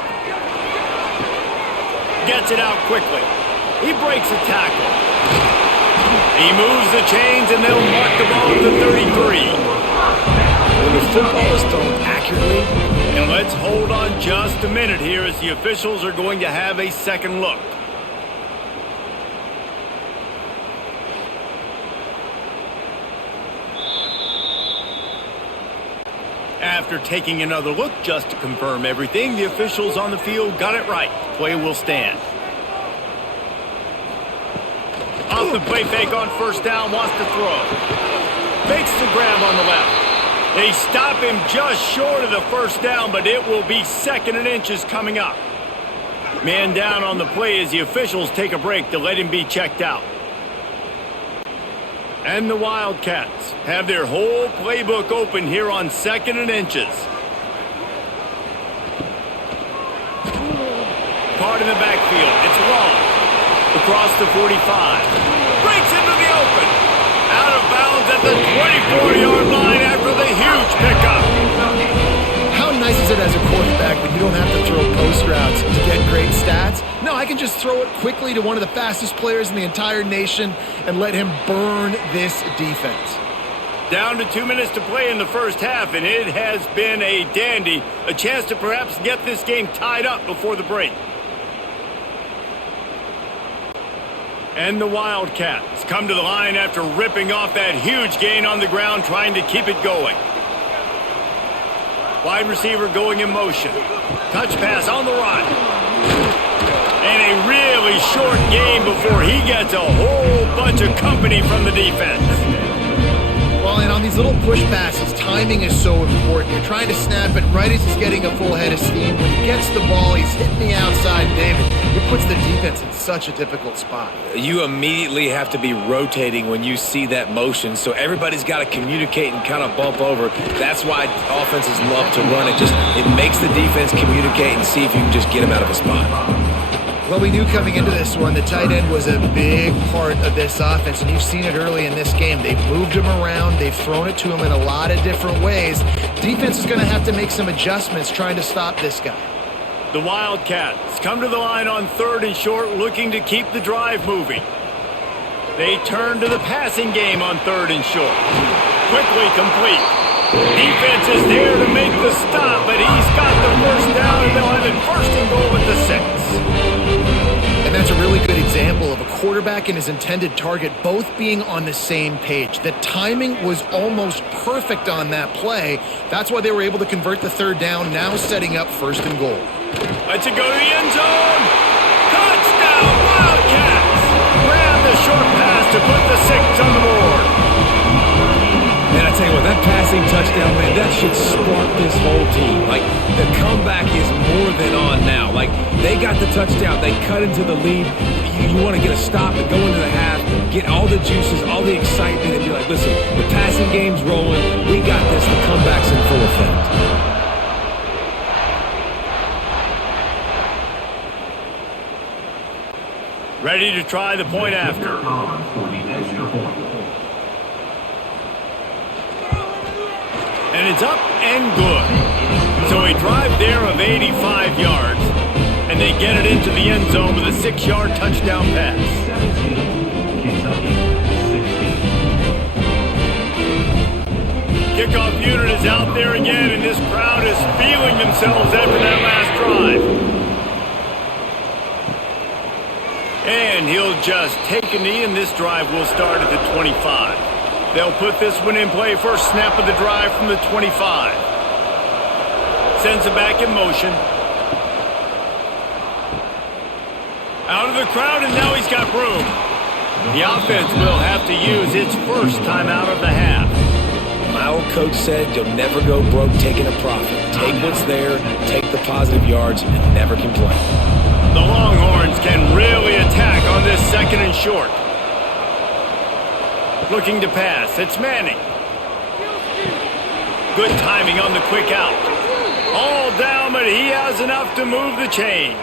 Gets it out quickly. He breaks a tackle. He moves the chains and they'll mark the ball at the 33. When the football is thrown accurately. And let's hold on just a minute here as the officials are going to have a second look. After taking another look just to confirm everything, the officials on the field got it right. Play will stand. Off the play fake on first down, wants to throw. Makes the grab on the left. They stop him just short of the first down, but it will be 2nd and inches coming up. Man down on the play as the officials take a break to let him be checked out. And the Wildcats have their whole playbook open here on 2nd and inches. Caught in the backfield. It's long. Across the 45. Breaks into the open. Out of bounds at the 24-yard line after the huge pickup. How nice is it as a quarterback when you don't have to throw post routes to get great stats? No, I can just throw it quickly to one of the fastest players in the entire nation and let him burn this defense. Down to 2 minutes to play in the first half, and it has been a dandy. A chance to perhaps get this game tied up before the break. And the Wildcats come to the line after ripping off that huge gain on the ground, trying to keep it going. Wide receiver going in motion. Touch pass on the run. And a really short game before he gets a whole bunch of company from the defense. Well, and on these little push passes, timing is so important. You're trying to snap it right as he's getting a full head of steam. When he gets the ball, he's hitting the outside, David. It puts the defense in such a difficult spot. You immediately have to be rotating when you see that motion, so everybody's got to communicate and kind of bump over. That's why offenses love to run it. It makes the defense communicate and see if you can just get him out of a spot. Well, we knew coming into this one the tight end was a big part of this offense, and you've seen it early in this game. They've moved him around. They've thrown it to him in a lot of different ways. Defense is going to have to make some adjustments trying to stop this guy. The Wildcats come to the line on 3rd and short, looking to keep the drive moving. They turn to the passing game on 3rd and short. Quickly complete. Defense is there to make the stop, but he's got the first down, and they'll have it 1st and goal at the 6. And that's a really good example of a quarterback and his intended target both being on the same page. The timing was almost perfect on that play. That's why they were able to convert the 3rd down, now setting up 1st and goal. Let's it go to the end zone. Touchdown, Wildcats! Grab the short pass to put the 6 on the board. And I tell you what, that passing touchdown, man, that should spark this whole team. Like, the comeback is more than on now. Like, they got the touchdown. They cut into the lead. You want to get a stop and go into the half, get all the juices, all the excitement, and be like, listen, the passing game's rolling. We got this. The comeback's in full effect. Ready to try the point after. And it's up and good. So a drive there of 85 yards, and they get it into the end zone with a 6-yard touchdown pass. Kickoff unit is out there again, and this crowd is feeling themselves after that last drive. And he'll just take a knee, and this drive will start at the 25. They'll put this one in play. First snap of the drive from the 25. Sends it back in motion. Out of the crowd, and now he's got room. The offense will have to use its first timeout of the half. my old coach said, you'll never go broke taking a profit. Take what's there, take the positive yards, and never complain. The Longhorns can really attack on this 2nd and short. Looking to pass. It's Manning. Good timing on the quick out. All down, but he has enough to move the chains.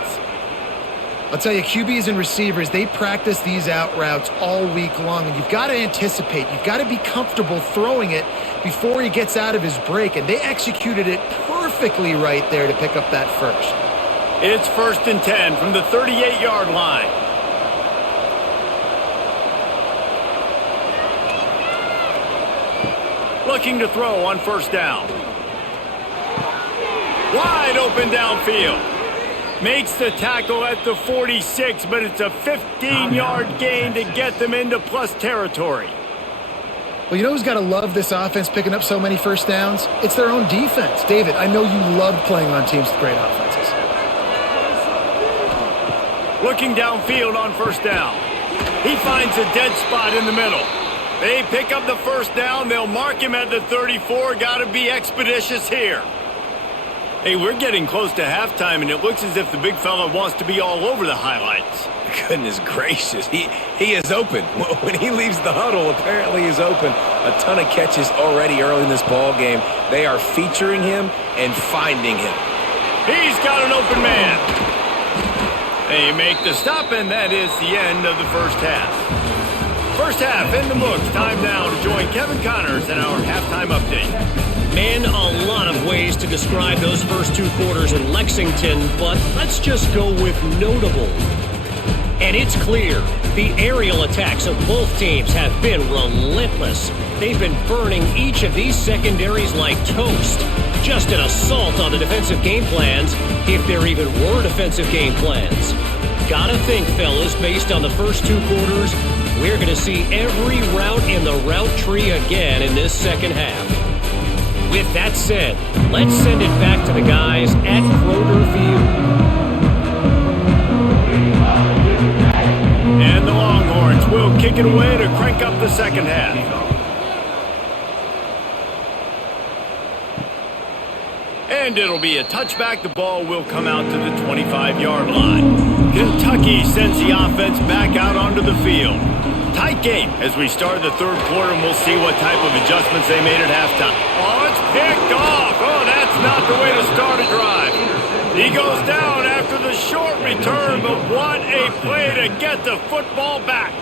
I'll tell you, QBs and receivers, they practice these out routes all week long, and you've got to anticipate. You've got to be comfortable throwing it before he gets out of his break, and they executed it perfectly right there to pick up that first. It's 1st and 10 from the 38-yard line. Looking to throw on 1st down. Wide open downfield. Makes the tackle at the 46, but it's a 15-yard gain to get them into plus territory. Well, you know who's got to love this offense picking up so many first downs? It's their own defense. David, I know you love playing on teams with great offenses. Looking downfield on 1st down. He finds a dead spot in the middle. They pick up the 1st down. They'll mark him at the 34. Got to be expeditious here. Hey, we're getting close to halftime, and it looks as if the big fella wants to be all over the highlights. Goodness gracious, he is open. When he leaves the huddle, apparently he's open. A ton of catches already early in this ball game. They are featuring him and finding him. He's got an open man. They make the stop, and that is the end of the 1st half. 1st half in the books. Time now to join Kevin Connors in our halftime update. Man, a lot of ways to describe those first 2 quarters in Lexington, but let's just go with notable. And it's clear, the aerial attacks of both teams have been relentless. They've been burning each of these secondaries like toast. Just an assault on the defensive game plans, if there even were defensive game plans. Gotta think, fellas, based on the first 2 quarters, we're going to see every route in the route tree again in this 2nd half. With that said, let's send it back to the guys at Kroger Field. And the Longhorns will kick it away to crank up the 2nd half. And it'll be a touchback. The ball will come out to the 25-yard line. Kentucky sends the offense back out onto the field. Tight game as we start the 3rd quarter, and we'll see what type of adjustments they made at halftime. Oh, it's picked off. Oh, that's not the way to start a drive. He goes down after the short return, but what a play to get the football back.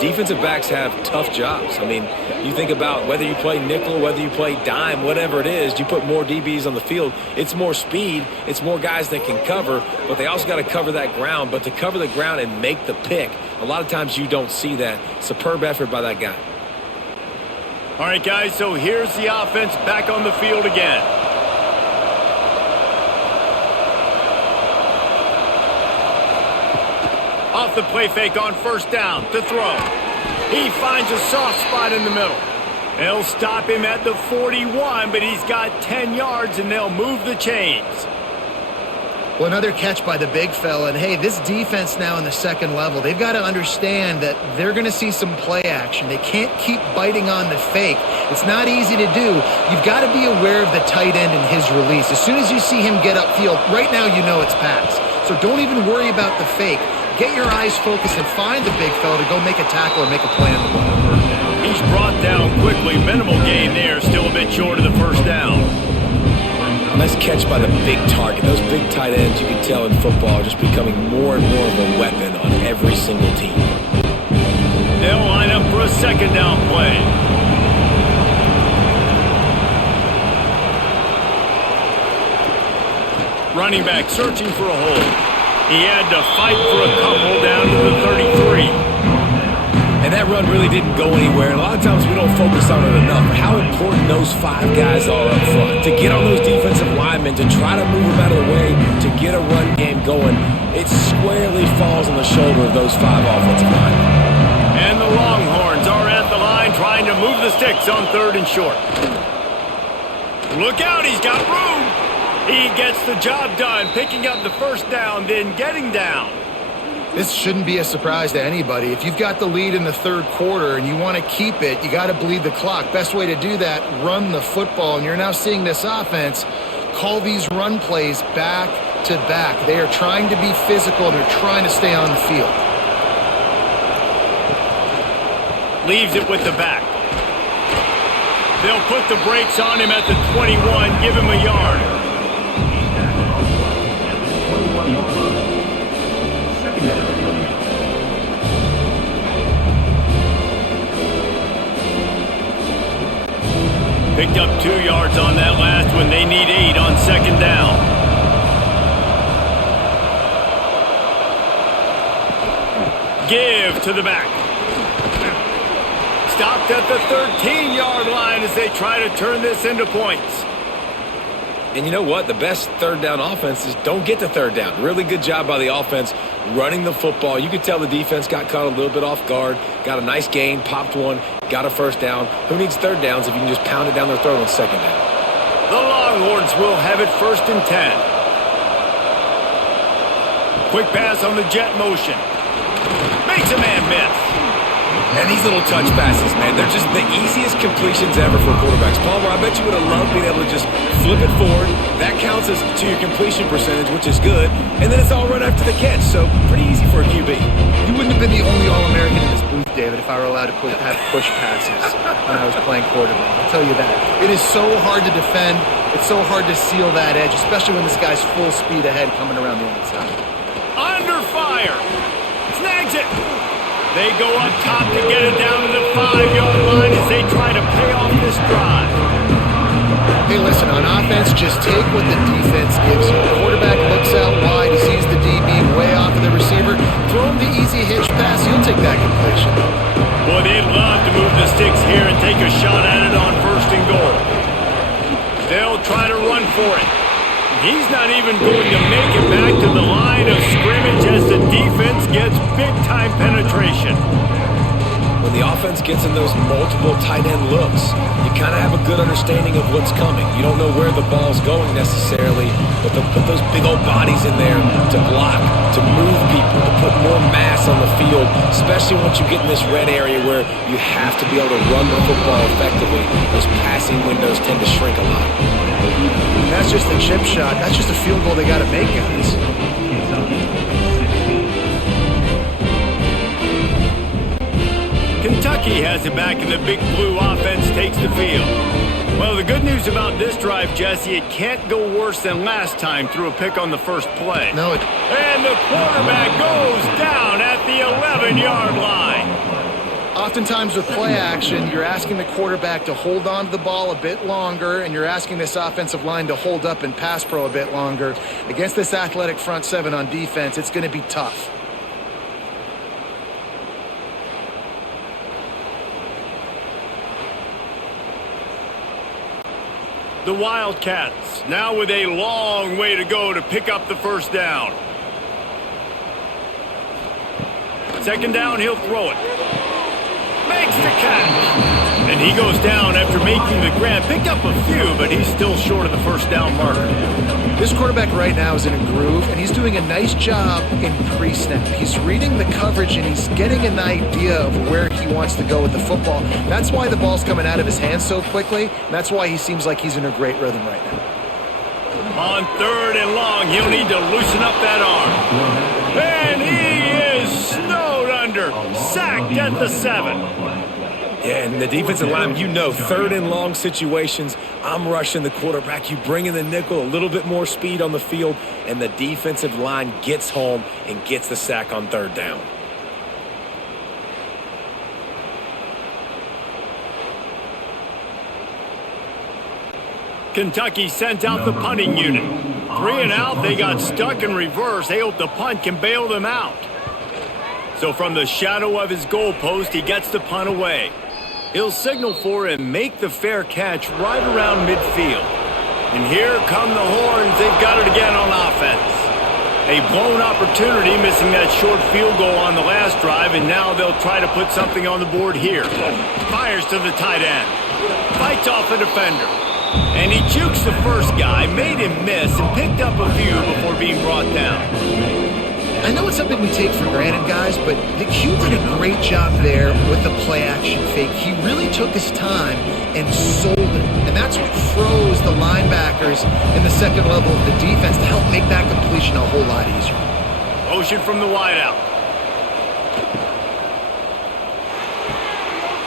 Defensive backs have tough jobs. I mean, you think about whether you play nickel, whether you play dime, whatever it is, you put more DBs on the field. It's more speed. It's more guys that can cover, but they also got to cover that ground. But to cover the ground and make the pick, a lot of times you don't see that. Superb effort by that guy. All right, guys, so here's the offense back on the field again. Off the play fake on 1st down to throw. He finds a soft spot in the middle. They'll stop him at the 41, but he's got 10 yards, and they'll move the chains. Well, another catch by the big fella. And, hey, this defense now in the 2nd level, they've got to understand that they're going to see some play action. They can't keep biting on the fake. It's not easy to do. You've got to be aware of the tight end and his release. As soon as you see him get upfield, right now you know it's pass. So don't even worry about the fake. Get your eyes focused and find the big fella to go make a tackle or make a play on the ball. He's brought down quickly. Minimal gain there. Still a bit short of the 1st down. Nice catch by the big target. Those big tight ends, you can tell in football, are just becoming more and more of a weapon on every single team. They'll line up for a 2nd down play. Running back searching for a hole. He had to fight for a couple down to the 33. And that run really didn't go anywhere. And a lot of times we don't focus on it enough. How important those 5 guys are up front. To get on those defensive linemen, to try to move them out of the way, to get a run game going, it squarely falls on the shoulder of those 5 offensive linemen. And the Longhorns are at the line trying to move the sticks on 3rd and short. Look out, he's got room. He gets the job done, picking up the 1st down, then getting down. This shouldn't be a surprise to anybody. If you've got the lead in the third quarter and you want to keep it, you got to bleed the clock. Best way to do that, run the football. And you're now seeing this offense call these run plays back to back. They are trying to be physical and they're trying to stay on the field. Leaves it with the back. They'll put the brakes on him at the 21, give him a yard. Picked up 2 yards on that last one. They need 8 on second down. Give to the back. Stopped at the 13-yard line as they try to turn this into points. And you know what? The best third down offense is don't get to third down. Really good job by the offense running the football. You could tell the defense got caught a little bit off guard, got a nice gain, popped one, got a first down. Who needs third downs if you can just pound it down their throat on second down? The Longhorns will have it 1st and 10. Quick pass on the jet motion. Makes a man miss. And these little touch passes, man, they're just the easiest completions ever for quarterbacks. Palmer, I bet you would have loved being able to just flip it forward. That counts as to your completion percentage, which is good. And then it's all right after the catch, so pretty easy for a QB. You wouldn't have been the only All-American in this booth, David, if I were allowed to have push passes when I was playing quarterback. I'll tell you that. It is so hard to defend. It's so hard to seal that edge, especially when this guy's full speed ahead coming around the outside. Under fire. Snags it. They go up top to get it down to the 5-yard line as they try to pay off this drive. Hey, listen, on offense, just take what the defense gives you. The quarterback looks out wide, he sees the DB way off of the receiver. Throw him the easy hitch pass, he'll take that completion. Boy, they'd love to move the sticks here and take a shot at it on 1st and goal. They'll try to run for it. He's not even going to make it back to the line of scrimmage as the defense gets big-time penetration. When the offense gets in those multiple tight end looks, you kind of have a good understanding of what's coming. You don't know where the ball's going necessarily, but they'll put those big old bodies in there to block, to move people, to put more mass on the field, especially once you get in this red area where you have to be able to run the football effectively. Those passing windows tend to shrink a lot. And that's just a chip shot. That's just a field goal they got to make, guys. Kentucky has it back, and the Big Blue offense takes the field. Well, the good news about this drive, Jesse, it can't go worse than last time through a pick on the first play. No, And the quarterback goes down at the 11-yard line. Oftentimes with play action, you're asking the quarterback to hold on to the ball a bit longer, and you're asking this offensive line to hold up and pass pro a bit longer. Against this athletic front seven on defense, it's going to be tough. The Wildcats now with a long way to go to pick up the first down. Second down, he'll throw it. Makes the catch. And he goes down after making the grab. Picked up a few, but he's still short of the first down marker. This quarterback right now is in a groove, and he's doing a nice job in pre-snap. He's reading the coverage, and he's getting an idea of where he wants to go with the football. That's why the ball's coming out of his hands so quickly, and that's why he seems like he's in a great rhythm right now. On 3rd and long, he'll need to loosen up that arm. And he is snowed under, sacked at the 7. Yeah, and the defensive line, you know, 3rd and long situations, I'm rushing the quarterback. You bring in the nickel, a little bit more speed on the field, and the defensive line gets home and gets the sack on 3rd down. Kentucky sent out the punting unit. 3 and out, they got stuck in reverse. They hope the punt can bail them out. So from the shadow of his goalpost, he gets the punt away. He'll signal for and make the fair catch right around midfield. And here come the horns. They've got it again on offense. A blown opportunity, missing that short field goal on the last drive, and now they'll try to put something on the board here. Fires to the tight end. Fights off a defender. And he jukes the first guy, made him miss, and picked up a few before being brought down. I know it's something we take for granted, guys, but the Q did a great job there with the play-action fake. He really took his time and sold it. And that's what froze the linebackers in the second level of the defense to help make that completion a whole lot easier. Motion from the wideout.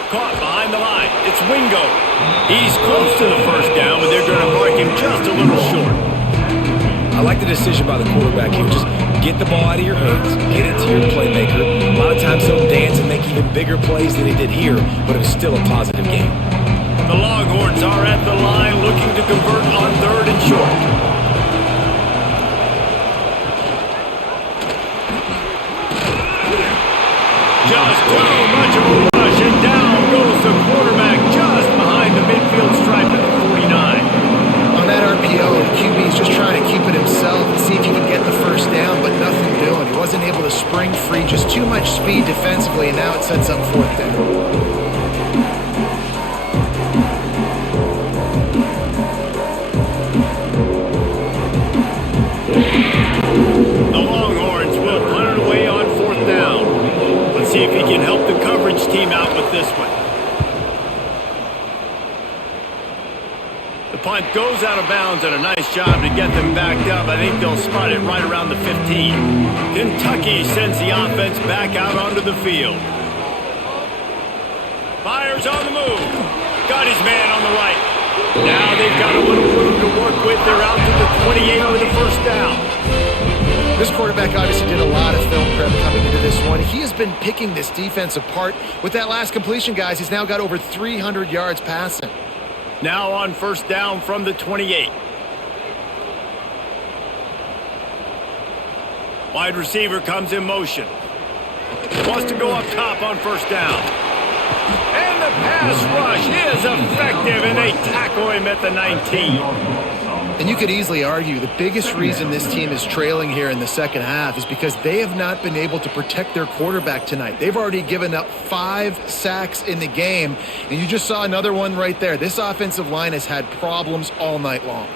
Caught behind the line. It's Wingo. He's close to the first down, but they're going to mark him just a little short. I like the decision by the quarterback here. Just get the ball out of your hands, get it to your playmaker. A lot of times he'll dance and make even bigger plays than he did here, but it was still a positive game. The Longhorns are at the line looking to convert on third and short. Just too much of a rush, and down goes the quarterback just behind the midfield stripe at the 49. On that RPO, the QB is just trying to keep it himself and see if he can get the first down, but nothing doing. He wasn't able to spring free, just too much speed defensively, and now it sets up fourth down. See if he can help the coverage team out with this one. The punt goes out of bounds, and a nice job to get them backed up. I think they'll spot it right around the 15. Kentucky sends the offense back out onto the field. Fires on the move. Got his man on the right. Now they've got a little room to work with. They're out to the 28 with a first down. This quarterback obviously did a lot of film prep coming into this one. He has been picking this defense apart. With that last completion, guys, he's now got over 300 yards passing. Now on first down from the 28. Wide receiver comes in motion. Wants to go up top on first down. And the pass rush is effective, and they tackle him at the 19. And you could easily argue the biggest reason this team is trailing here in the second half is because they have not been able to protect their quarterback tonight. They've already given up 5 sacks in the game, and you just saw another one right there. This offensive line has had problems all night long.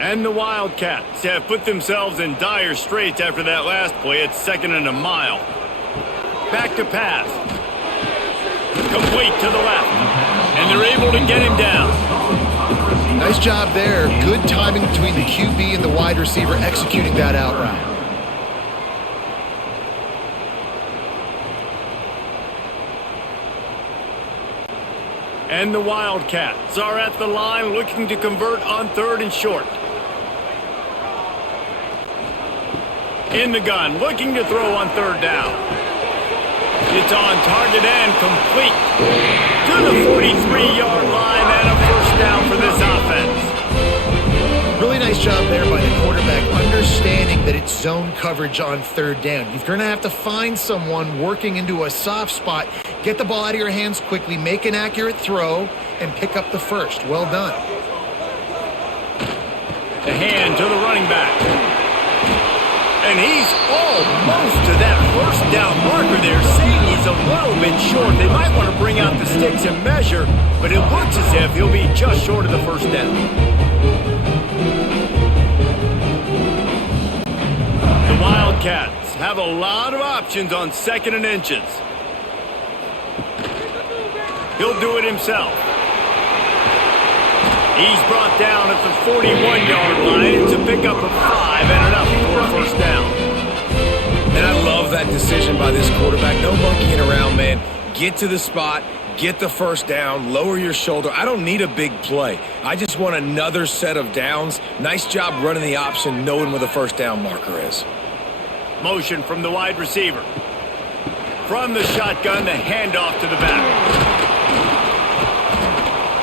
And the Wildcats have put themselves in dire straits after that last play. It's 2nd and a mile. Back to pass. Complete to the left. And they're able to get him down. Nice job there. Good timing between the QB and the wide receiver executing that out route. And the Wildcats are at the line looking to convert on third and short. In the gun, looking to throw on third down. It's on target and complete to the 43-yard line, and a first down for this offense. Really nice job there by the quarterback, understanding that it's zone coverage on third down. You're going to have to find someone working into a soft spot, get the ball out of your hands quickly, make an accurate throw, and pick up the first. Well done. The hand to the running back. And he's almost to that first down marker there, saying he's a little bit short. They might want to bring out the sticks and measure, but it looks as if he'll be just short of the first down. The Wildcats have a lot of options on 2nd and inches. He'll do it himself. He's brought down at the 41-yard line to pick up a 5 and enough for a first down. And I love that decision by this quarterback. No monkeying around, man. Get to the spot, get the first down, lower your shoulder. I don't need a big play. I just want another set of downs. Nice job running the option, knowing where the first down marker is. Motion from the wide receiver. From the shotgun, the handoff to the back.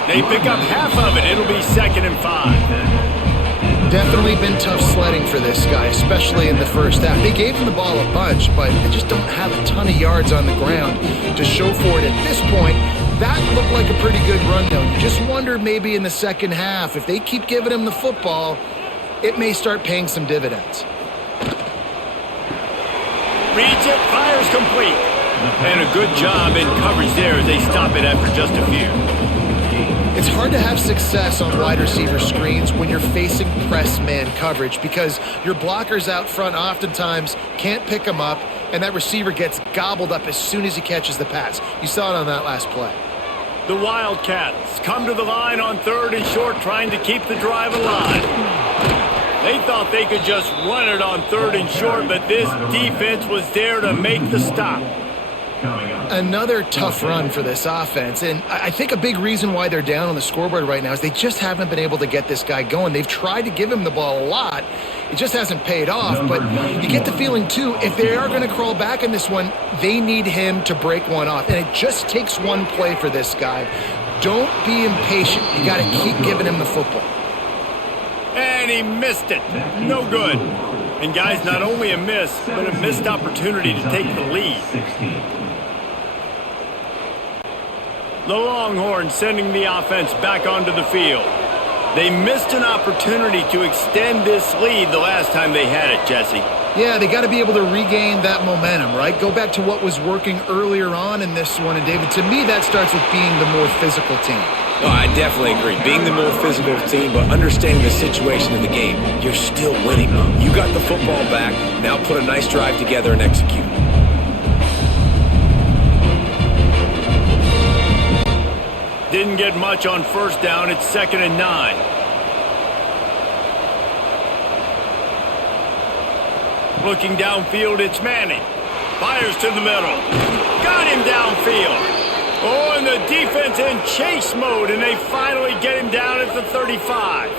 They pick up half of it. It'll be 2nd and 5. Definitely been tough sledding for this guy, especially in the first half. They gave him the ball a bunch, but they just don't have a ton of yards on the ground to show for it at this point. That looked like a pretty good run, though. You just wonder maybe in the second half, if they keep giving him the football, it may start paying some dividends. Reads it, fires complete. And a good job in coverage there as they stop it after just a few. It's hard to have success on wide receiver screens when you're facing press man coverage because your blockers out front oftentimes can't pick them up, and that receiver gets gobbled up as soon as he catches the pass. You saw it on that last play. The Wildcats come to the line on 3rd and short, trying to keep the drive alive. They thought they could just run it on 3rd and short, but this defense was there to make the stop. Another tough run for this offense, and I think a big reason why they're down on the scoreboard right now is they just haven't been able to get this guy going. They've tried to give him the ball a lot. It just hasn't paid off, but you get the feeling, too, if they are going to crawl back in this one, they need him to break one off, and it just takes one play for this guy. Don't be impatient. You got to keep giving him the football. And he missed it. No good. And, guys, not only a miss, but a missed opportunity to take the lead. The Longhorns sending the offense back onto the field. They missed an opportunity to extend this lead the last time they had it, Jesse. Yeah, they got to be able to regain that momentum, right? Go back to what was working earlier on in this one. And, David, to me, that starts with being the more physical team. No, I definitely agree. Being the more physical team, but understanding the situation of the game. You're still winning. You got the football back. Now put a nice drive together and execute. Didn't get much on 1st down. It's 2nd and 9. Looking downfield, it's Manning. Fires to the middle. Got him downfield. Oh, and the defense in chase mode, and they finally get him down at the 35.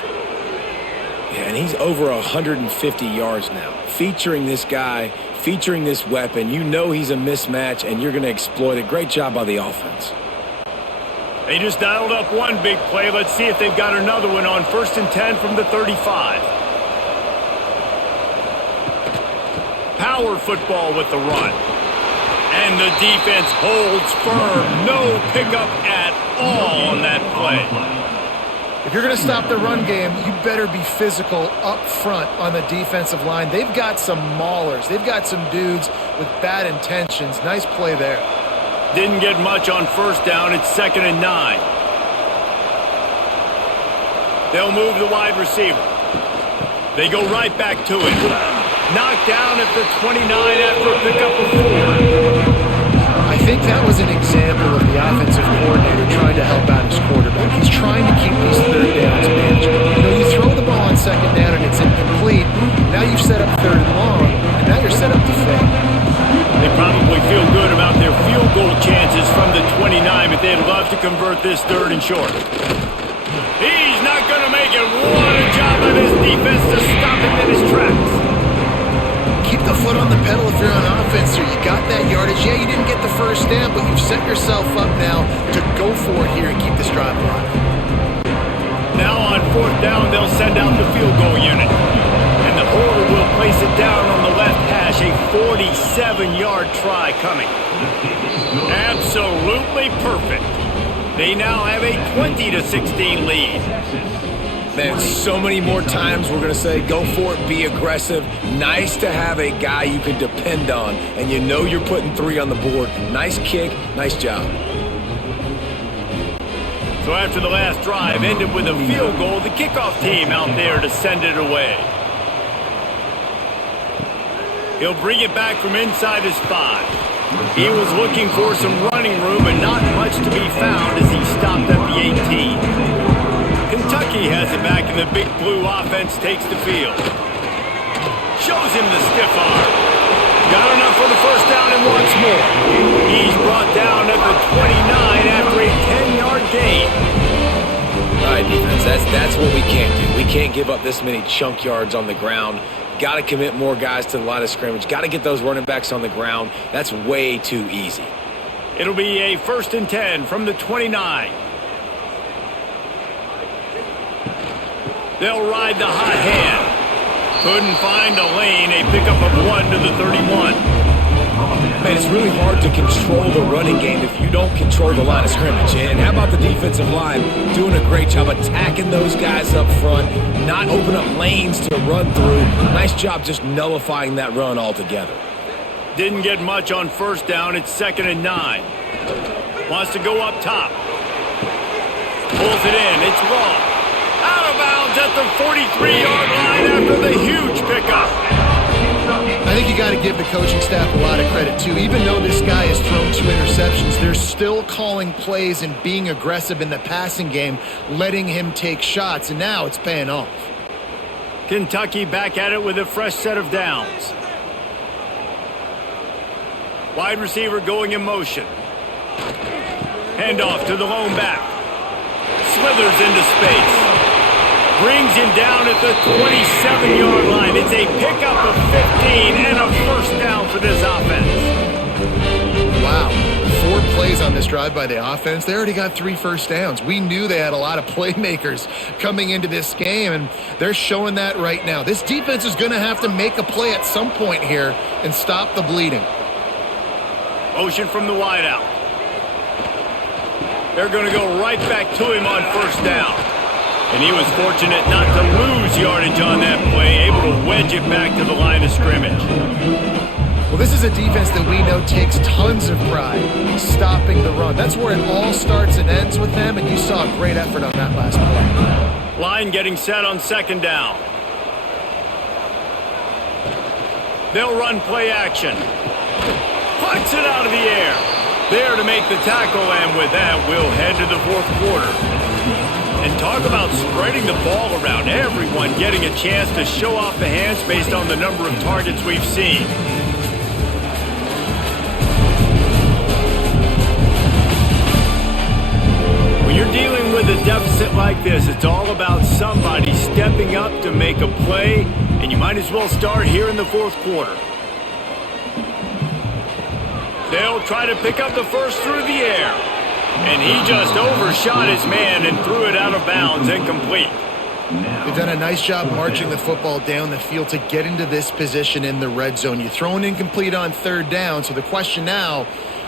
Yeah, and he's over 150 yards now. Featuring this guy, featuring this weapon, you know he's a mismatch, and you're going to exploit it. Great job by the offense. They just dialed up one big play. Let's see if they've got another one on 1st and 10 from the 35. Power football with the run. And the defense holds firm. No pickup at all on that play. If you're going to stop the run game, you better be physical up front on the defensive line. They've got some maulers. They've got some dudes with bad intentions. Nice play there. Didn't get much on 1st down. It's 2nd and 9. They'll move the wide receiver. They go right back to it. Knocked down at the 29 after a pickup of 4. I think that was an example of the offensive coordinator trying to help out his quarterback. He's trying to keep these 3rd downs manageable. You know, you throw the ball on 2nd down and it's incomplete. Now you've set up 3rd and long, and now you're set up to fail. They probably feel good about their field goal chances from the 29, but they'd love to convert this 3rd and short. He's not going to make it. What a job by this defense to stop him in his tracks. Keep the foot on the pedal if you're on offense here. You got that yardage. Yeah, you didn't get the 1st down, but you've set yourself up now to go for it here and keep this drive alive. Now on 4th down, they'll send out the field goal unit. And the holder will place it down on the left hash. A 47-yard try coming. Absolutely perfect. They now have a 20-16 lead. Man, so many more times we're going to say, go for it, be aggressive. Nice to have a guy you can depend on, and you know you're putting 3 on the board. Nice kick, nice job. So after the last drive ended with a field goal, the kickoff team out there to send it away. He'll bring it back from inside his 5. He was looking for some running room, and not much to be found as he stopped at the 18. Kentucky has it back, and the Big Blue offense takes the field. Shows him the stiff arm. Got enough for the 1st down and wants more. He's brought down at the 29 after a 10-yard gain. All right, defense, that's what we can't do. We can't give up this many chunk yards on the ground. Got to commit more guys to the line of scrimmage. Got to get those running backs on the ground. That's way too easy. It'll be a 1st and 10 from the 29. They'll ride the hot hand. Couldn't find a lane. A pickup of 1 to the 31. Man, it's really hard to control the running game if you don't control the line of scrimmage. And how about the defensive line doing a great job attacking those guys up front, not open up lanes to run through. Nice job just nullifying that run altogether. Didn't get much on 1st down. It's 2nd and 9. Wants to go up top. Pulls it in. It's long. Out of bounds at the 43-yard line after the huge pickup. I think you got to give the coaching staff a lot of credit, too. Even though this guy has thrown 2 interceptions, they're still calling plays and being aggressive in the passing game, letting him take shots, and now it's paying off. Kentucky back at it with a fresh set of downs. Wide receiver going in motion. Handoff to the lone back. Slithers into space. Brings him down at the 27-yard line. It's a pickup of 15 and a first down for this offense. Wow. 4 plays on this drive by the offense. They already got 3 first downs. We knew they had a lot of playmakers coming into this game, and they're showing that right now. This defense is going to have to make a play at some point here and stop the bleeding. Motion from the wideout. They're going to go right back to him on first down. And he was fortunate not to lose yardage on that play, able to wedge it back to the line of scrimmage. Well, this is a defense that we know takes tons of pride stopping the run. That's where it all starts and ends with them, and you saw a great effort on that last play. Line getting set on second down. They'll run play action. Puts it out of the air. There to make the tackle, and with that, we'll head to the fourth quarter. And talk about spreading the ball around. Everyone getting a chance to show off the hands based on the number of targets we've seen. When you're dealing with a deficit like this, it's all about somebody stepping up to make a play, and you might as well start here in the fourth quarter. They'll try to pick up the first through the air. And he just overshot his man and threw it out of bounds, incomplete. They've done a nice job marching the football down the field to get into this position in the red zone. You throw an incomplete on third down, so the question now,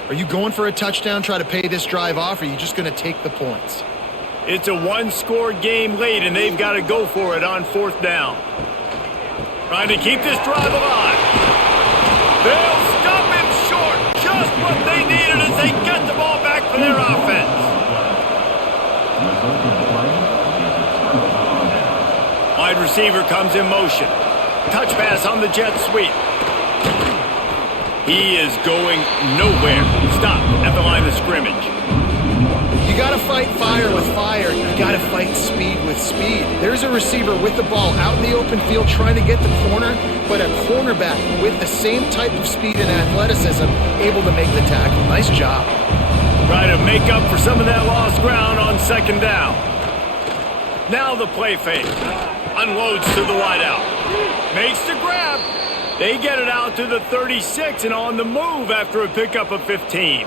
are you going for a touchdown, try to pay this drive off, or are you just going to take the points? It's a one-score game late, and they've got to go for it on fourth down. Trying to keep this drive alive. They'll stop him short. Just what they needed as they get the ball back for their offense. Wide receiver comes in motion. Touch pass on the jet sweep. He is going nowhere. Stop at the line of scrimmage. You got to fight fire with fire. You got to fight speed with speed. There's a receiver with the ball out in the open field trying to get the corner, but a cornerback with the same type of speed and athleticism able to make the tackle. Nice job. Try to make up for some of that lost ground on second down. Now the play fake. Unloads to the wideout. Makes the grab. They get it out to the 36 and on the move after a pickup of 15.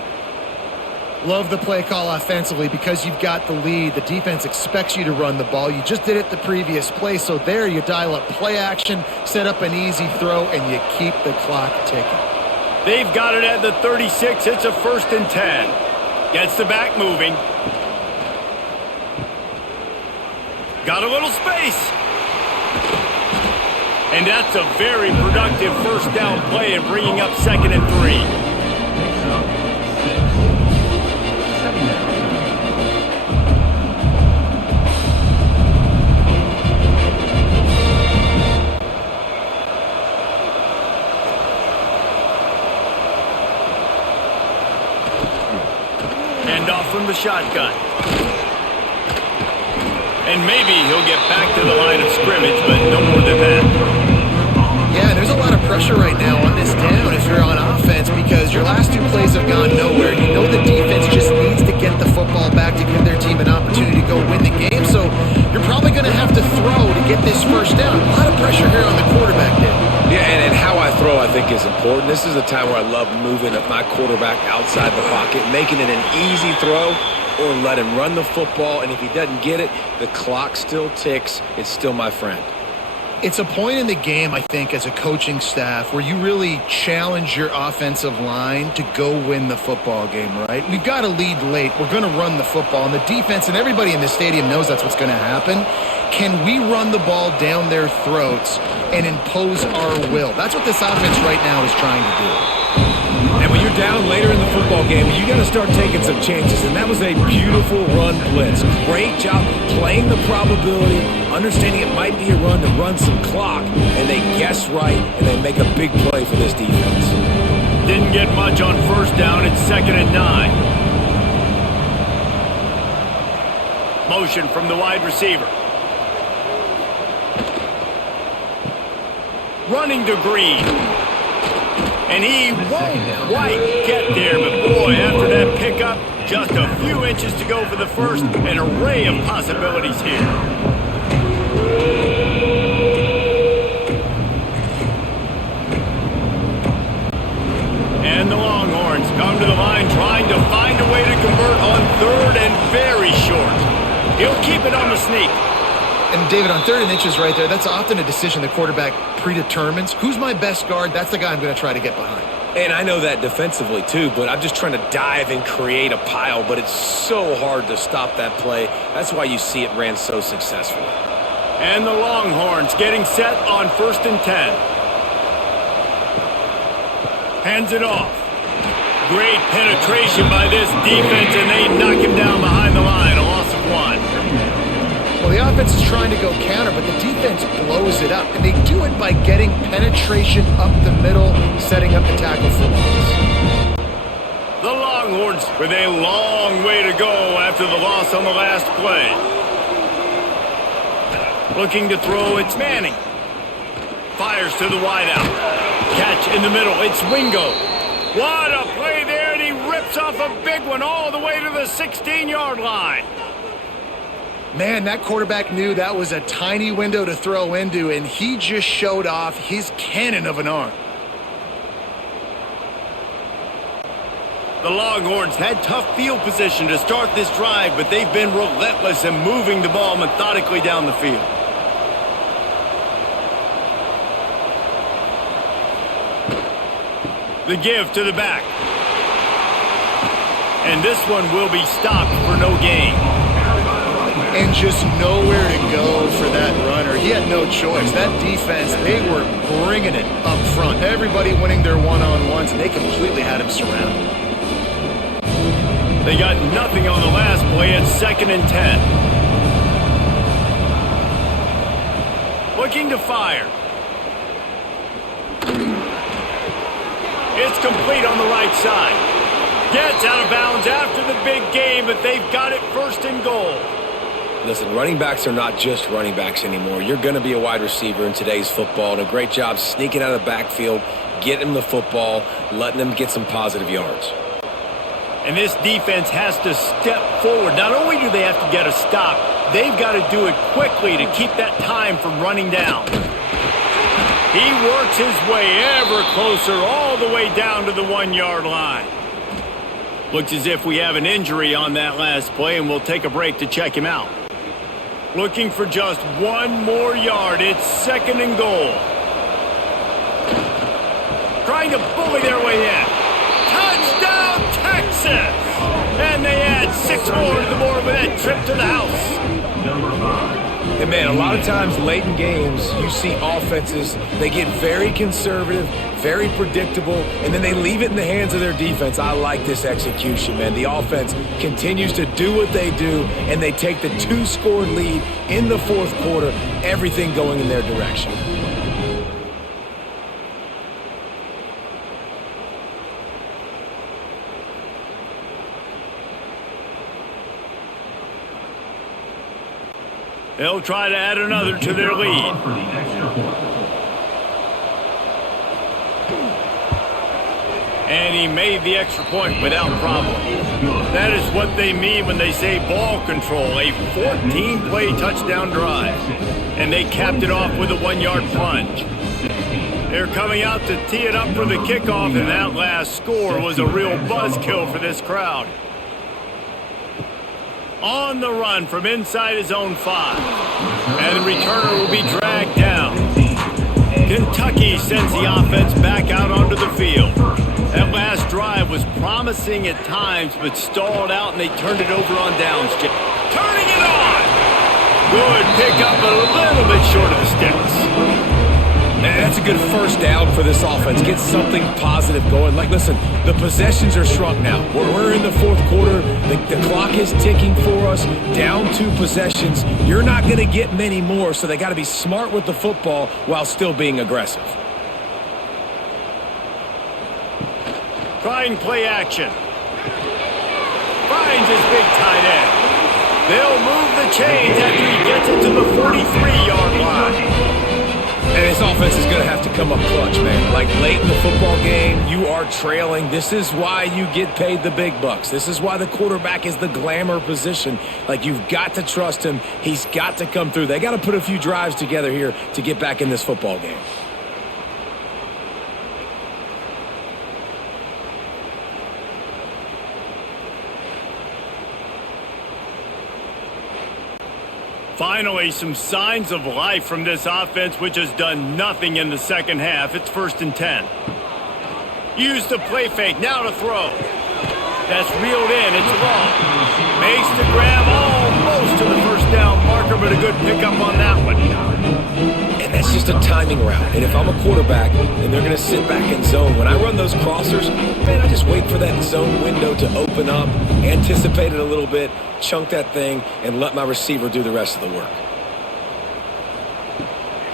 Love the play call offensively because you've got the lead. The defense expects you to run the ball. You just did it the previous play, so there you dial up play action, set up an easy throw, and you keep the clock ticking. They've got it at the 36. It's a 1st and 10. Gets the back moving. Got a little space. And that's a very productive first down play and bringing up 2nd and 3. Handoff from the shotgun. And maybe he'll get back to the line of scrimmage, but no more than that. Yeah, there's a lot of pressure right now on this down if you're on offense because your last 2 plays have gone nowhere. You know the defense just needs to get the football back to give their team an opportunity to go win the game, so you're probably going to have to throw to get this first down. A lot of pressure here on the quarterback, Dave. Yeah, and how I throw, I think, is important. This is a time where I love moving my quarterback outside the pocket, making it an easy throw, or let him run the football, and if he doesn't get it, the clock still ticks. It's still my friend. It's a point in the game, I think, as a coaching staff where you really challenge your offensive line to go win the football game, right? We've got to lead late. We're going to run the football, and the defense and everybody in the stadium knows that's what's going to happen. Can we run the ball down their throats and impose our will? That's what this offense right now is trying to do. And when you're down later in the football game, you got to start taking some chances, and that was a beautiful run blitz. Great job playing the probability, understanding it might be a run to run some clock, and they guess right, and they make a big play for this defense. Didn't get much on first down. It's 2nd and 9. Motion from the wide receiver. Running to Green. And he won't quite get there, but boy, after that pickup, just a few inches to go for the first. An array of possibilities here. And the Longhorns come to the line trying to find a way to convert on 3rd and very short. He'll keep it on the sneak. And David, on 3rd and inches right there, that's often a decision the quarterback predetermines. Who's my best guard? That's the guy I'm going to try to get behind. And I know that defensively too, but I'm just trying to dive and create a pile, but it's so hard to stop that play. That's why you see it ran so successfully. And the Longhorns getting set on 1st and 10. Hands it off. Great penetration by this defense, and they knock him down behind the line. A loss of 1. Well, the offense is trying to go counter, but the defense blows it up, and they do it by getting penetration up the middle, setting up the tackle for loss. The Longhorns with a long way to go after the loss on the last play. Looking to throw, it's Manning. Fires to the wideout. Catch in the middle, it's Wingo. What a play there, and he rips off a big one all the way to the 16-yard line. Man, that quarterback knew that was a tiny window to throw into, and he just showed off his cannon of an arm. The Longhorns had tough field position to start this drive, but they've been relentless in moving the ball methodically down the field. The give to the back. And this one will be stopped for no gain. And just nowhere to go for that runner. He had no choice. That defense, they were bringing it up front. Everybody winning their one-on-ones, and they completely had him surrounded. They got nothing on the last play at 2nd and 10. Looking to fire. It's complete on the right side. Gets out of bounds after the big game, but they've got it 1st and goal. Listen, running backs are not just running backs anymore. You're going to be a wide receiver in today's football, and a great job sneaking out of the backfield, getting them the football, letting them get some positive yards. And this defense has to step forward. Not only do they have to get a stop, they've got to do it quickly to keep that time from running down. He works his way ever closer all the way down to the 1-yard line. Looks as if we have an injury on that last play, and we'll take a break to check him out. Looking for just 1 more yard. It's 2nd and goal. Trying to bully their way in. Touchdown, Texas! And they add 6 more to the board with that trip to the house. And man, a lot of times late in games, you see offenses, they get very conservative, very predictable, and then they leave it in the hands of their defense. I like this execution, man. The offense continues to do what they do, and they take the 2-score lead in the 4th quarter, everything going in their direction. They'll try to add another to their lead. And he made the extra point without problem. That is what they mean when they say ball control, a 14-play touchdown drive. And they capped it off with a 1-yard plunge. They're coming out to tee it up for the kickoff, and that last score was a real buzzkill for this crowd. On the run from inside his own 5. And the returner will be dragged down. Kentucky sends the offense back out onto the field. That last drive was promising at times, but stalled out, and they turned it over on downs. Turning it on! Good pickup, but a little bit short of the sticks. And that's a good first down for this offense. Get something positive going. Like, listen, the possessions are shrunk now. We're in the fourth quarter. The clock is ticking for us. Down 2 possessions. You're not going to get many more, so they got to be smart with the football while still being aggressive. Trying play action. Finds his big tight end. They'll move the chains after he gets it to the 43-yard line. And this offense is going to have to come up clutch, man. Like, late in the football game, you are trailing. This is why you get paid the big bucks. This is why the quarterback is the glamour position. Like, you've got to trust him. He's got to come through. They got to put a few drives together here to get back in this football game. Finally, some signs of life from this offense, which has done nothing in the second half. It's 1st and 10. Use the play fake, now to throw. That's reeled in, it's long. Makes the grab almost to the first down marker, but a good pickup on that one. And that's just a timing route. And if I'm a quarterback and they're going to sit back in zone, when I run those crossers, man, I just wait for that zone window to open up, anticipate it a little bit, chunk that thing, and let my receiver do the rest of the work.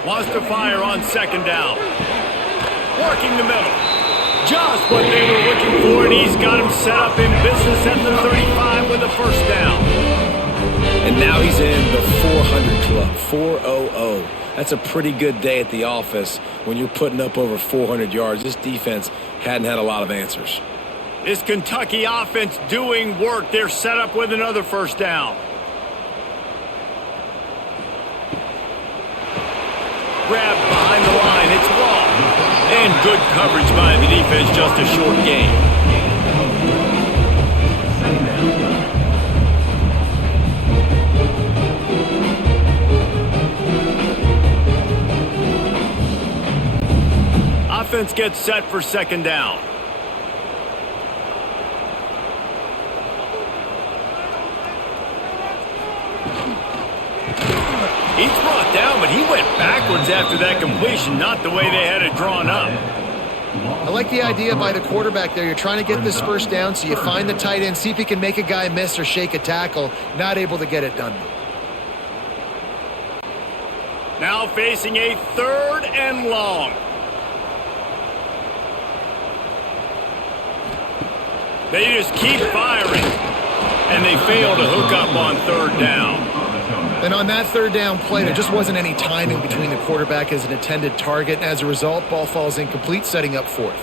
Wants to fire on 2nd down. Working the middle. Just what they were looking for, and he's got him set up in business at the 35 with a 1st down. And now he's in the 400 club, 400. That's a pretty good day at the office when you're putting up over 400 yards. This defense hadn't had a lot of answers. This Kentucky offense doing work. They're set up with another 1st down. Grabbed behind the line. It's long. And good coverage by the defense. Just a short gain. Offense gets set for 2nd down. He's brought down, but he went backwards after that completion, not the way they had it drawn up. I like the idea by the quarterback there. You're trying to get this 1st down, so you find the tight end, see if he can make a guy miss or shake a tackle. Not able to get it done. Now facing a 3rd and long. They just keep firing, and they fail to hook up on 3rd down. And on that 3rd down play, there just wasn't any timing between the quarterback as an intended target. And as a result, ball falls incomplete, setting up 4th.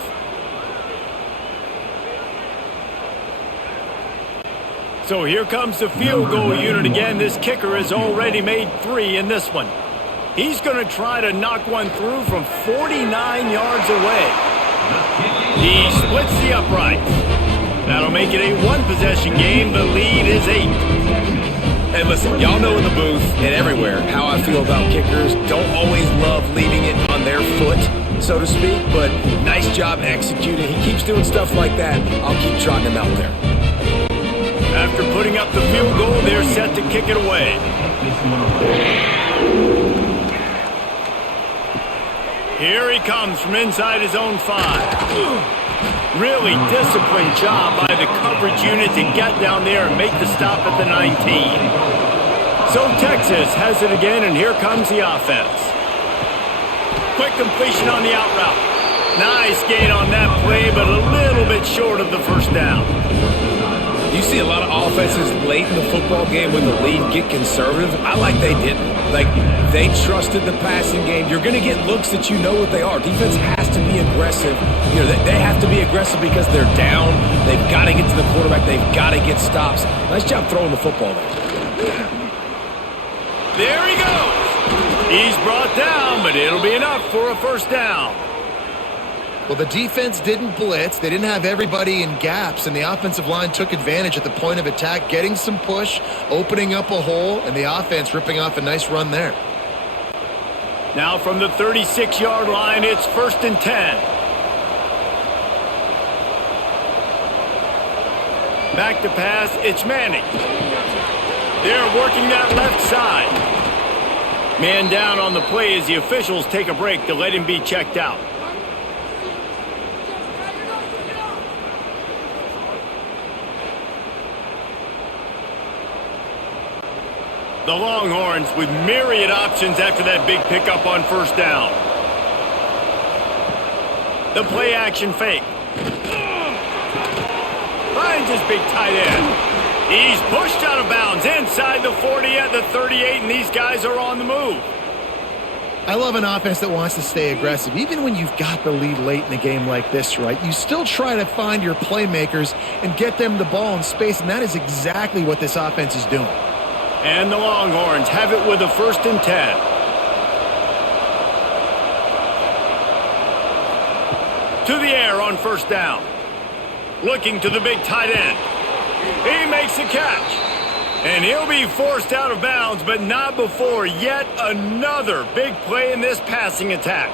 So here comes the field goal unit again. This kicker has already made 3 in this one. He's going to try to knock one through from 49 yards away. He splits the uprights. That'll make it a 1-possession game. The lead is 8. And listen, y'all know in the booth and everywhere how I feel about kickers. Don't always love leaving it on their foot, so to speak, but nice job executing. He keeps doing stuff like that. I'll keep trotting him out there. After putting up the field goal, they're set to kick it away. Here he comes from inside his own 5. Really disciplined job by the coverage unit to get down there and make the stop at the 19. So Texas has it again, and here comes the offense. Quick completion on the out route. Nice gain on that play, but a little bit short of the 1st down. You see a lot of offenses late in the football game when the lead get conservative. I like they didn't. Like, they trusted the passing game. You're going to get looks that you know what they are. Defense has to be aggressive. You know, they have to be aggressive because they're down. They've got to get to the quarterback. They've got to get stops. Nice job throwing the football there. There he goes. He's brought down, but it'll be enough for a 1st down. Well, the defense didn't blitz. They didn't have everybody in gaps, and the offensive line took advantage at the point of attack, getting some push, opening up a hole, and the offense ripping off a nice run there. Now from the 36-yard line, it's 1st and 10. Back to pass, it's Manning. They're working that left side. Man down on the play as the officials take a break to let him be checked out. The Longhorns with myriad options after that big pickup on first down. The play action fake. Finds his big tight end. He's pushed out of bounds inside the 40 at the 38, and these guys are on the move. I love an offense that wants to stay aggressive. Even when you've got the lead late in a game like this, right, you still try to find your playmakers and get them the ball in space, and that is exactly what this offense is doing. And the Longhorns have it with a 1st and 10. To the air on first down. Looking to the big tight end. He makes the catch. And he'll be forced out of bounds, but not before yet another big play in this passing attack.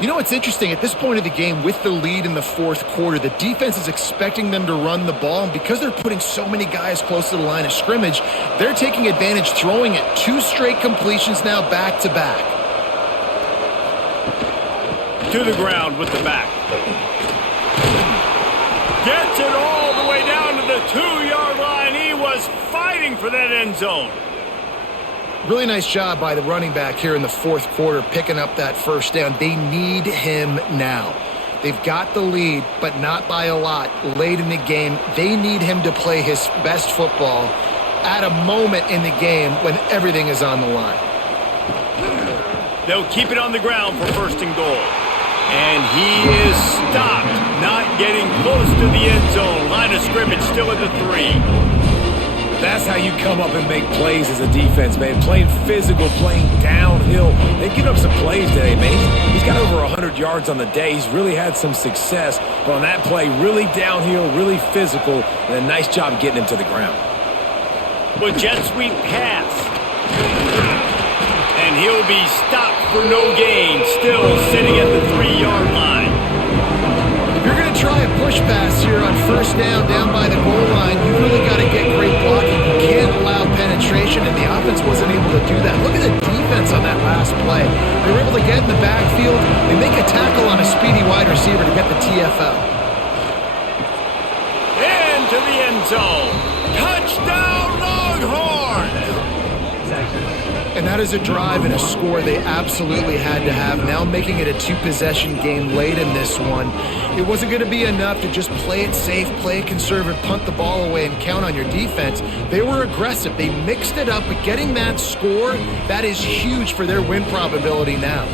You know what's interesting? At this point of the game, with the lead in the 4th quarter, the defense is expecting them to run the ball, and because they're putting so many guys close to the line of scrimmage, they're taking advantage, throwing it 2 straight completions now back-to-back. To the ground with the back. Gets it all the way down to the 2-yard line. He was fighting for that end zone. Really nice job by the running back here in the 4th quarter, picking up that first down. They need him now. They've got the lead, but not by a lot. Late in the game, they need him to play his best football at a moment in the game when everything is on the line. They'll keep it on the ground for 1st and goal. And he is stopped, not getting close to the end zone. Line of scrimmage still at the 3. That's how you come up and make plays as a defense, man. Playing physical, playing downhill. They've given up some plays today, man. He's got over 100 yards on the day. He's really had some success. But on that play, really downhill, really physical, and a nice job getting him to the ground. With jet sweep pass. And he'll be stopped for no gain, still sitting at the 3-yard line. If you're going to try a push pass here on first down by the goal line, you really got to get great blocking. You can't allow penetration, and the offense wasn't able to do that. Look at the defense on that last play. They were able to get in the backfield and make a tackle on a speedy wide receiver to get the TFL. Into the end zone. Touchdown, Longhorns! And that is a drive and a score they absolutely had to have. Now making it a 2-possession game late in this one. It wasn't going to be enough to just play it safe, play it conservative, punt the ball away, and count on your defense. They were aggressive. They mixed it up, but getting that score, that is huge for their win probability now.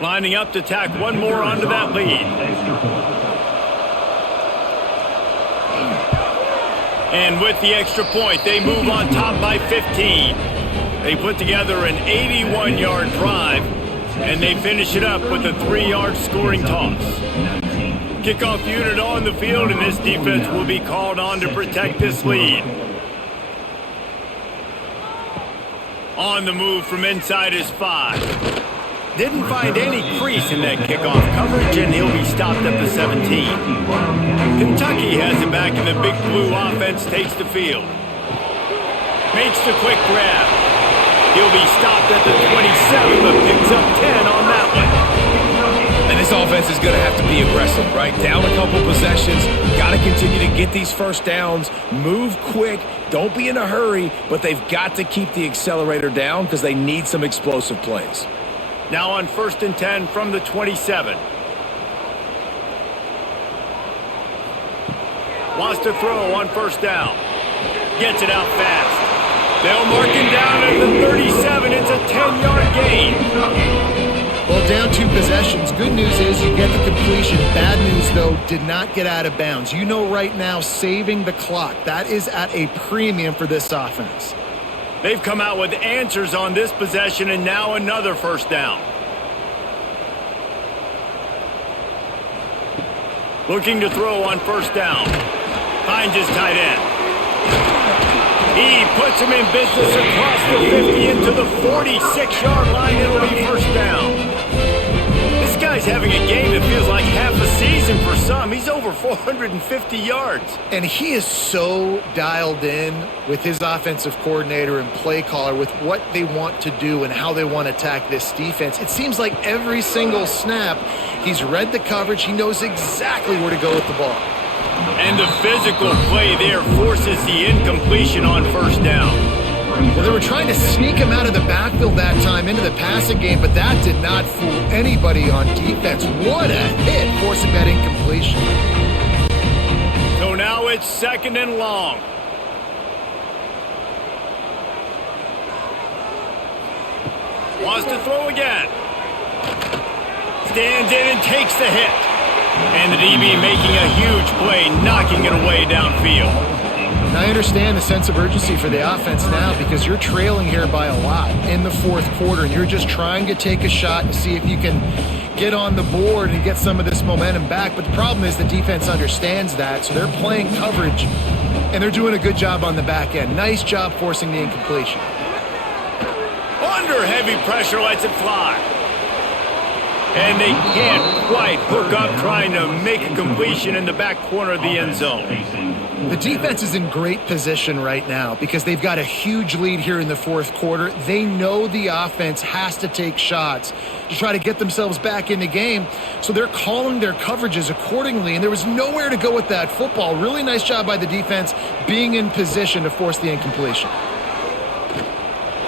Lining up to tack one more onto that lead. And with the extra point, they move on top by 15. They put together an 81-yard drive, and they finish it up with a 3-yard scoring toss. Kickoff unit on the field, and this defense will be called on to protect this lead. On the move from inside his 5. Didn't find any crease in that kickoff coverage, and he'll be stopped at the 17. Kentucky has it back, and the Big Blue offense takes the field. Makes the quick grab. He'll be stopped at the 27, but picks up 10 on that one. And this offense is going to have to be aggressive, right? Down a couple possessions. Got to continue to get these first downs. Move quick. Don't be in a hurry, but they've got to keep the accelerator down because they need some explosive plays. Now on 1st and 10 from the 27. Wants to throw on first down. Gets it out fast. They'll mark him down at the 37. It's a 10-yard gain. Well, down 2 possessions. Good news is you get the completion. Bad news, though, did not get out of bounds. You know right now, saving the clock, that is at a premium for this offense. They've come out with answers on this possession, and now another first down. Looking to throw on first down. Finds his tight end. He puts him in business across the 50 into the 46-yard line. It'll be first down. This guy guy's having a game that feels like half a season for some. He's over 450 yards. And he is so dialed in with his offensive coordinator and play caller with what they want to do and how they want to attack this defense. It seems like every single snap, he's read the coverage. He knows exactly where to go with the ball. And the physical play there forces the incompletion on first down. Well, they were trying to sneak him out of the backfield that time into the passing game, but that did not fool anybody on defense. What a hit, forcing that incompletion. So now it's 2nd and long. Wants to throw again. Stands in and takes the hit. And the DB making a huge play, knocking it away downfield. And I understand the sense of urgency for the offense now because you're trailing here by a lot in the fourth quarter, and you're just trying to take a shot to see if you can get on the board and get some of this momentum back. But the problem is the defense understands that, so they're playing coverage, and they're doing a good job on the back end. Nice job forcing the incompletion. Under heavy pressure, lets it fly. And they can't quite hook up trying to make a completion in the back corner of the end zone. The defense is in great position right now because they've got a huge lead here in the fourth quarter. They know the offense has to take shots to try to get themselves back in the game, so they're calling their coverages accordingly, and there was nowhere to go with that football. Really nice job by the defense being in position to force the incompletion.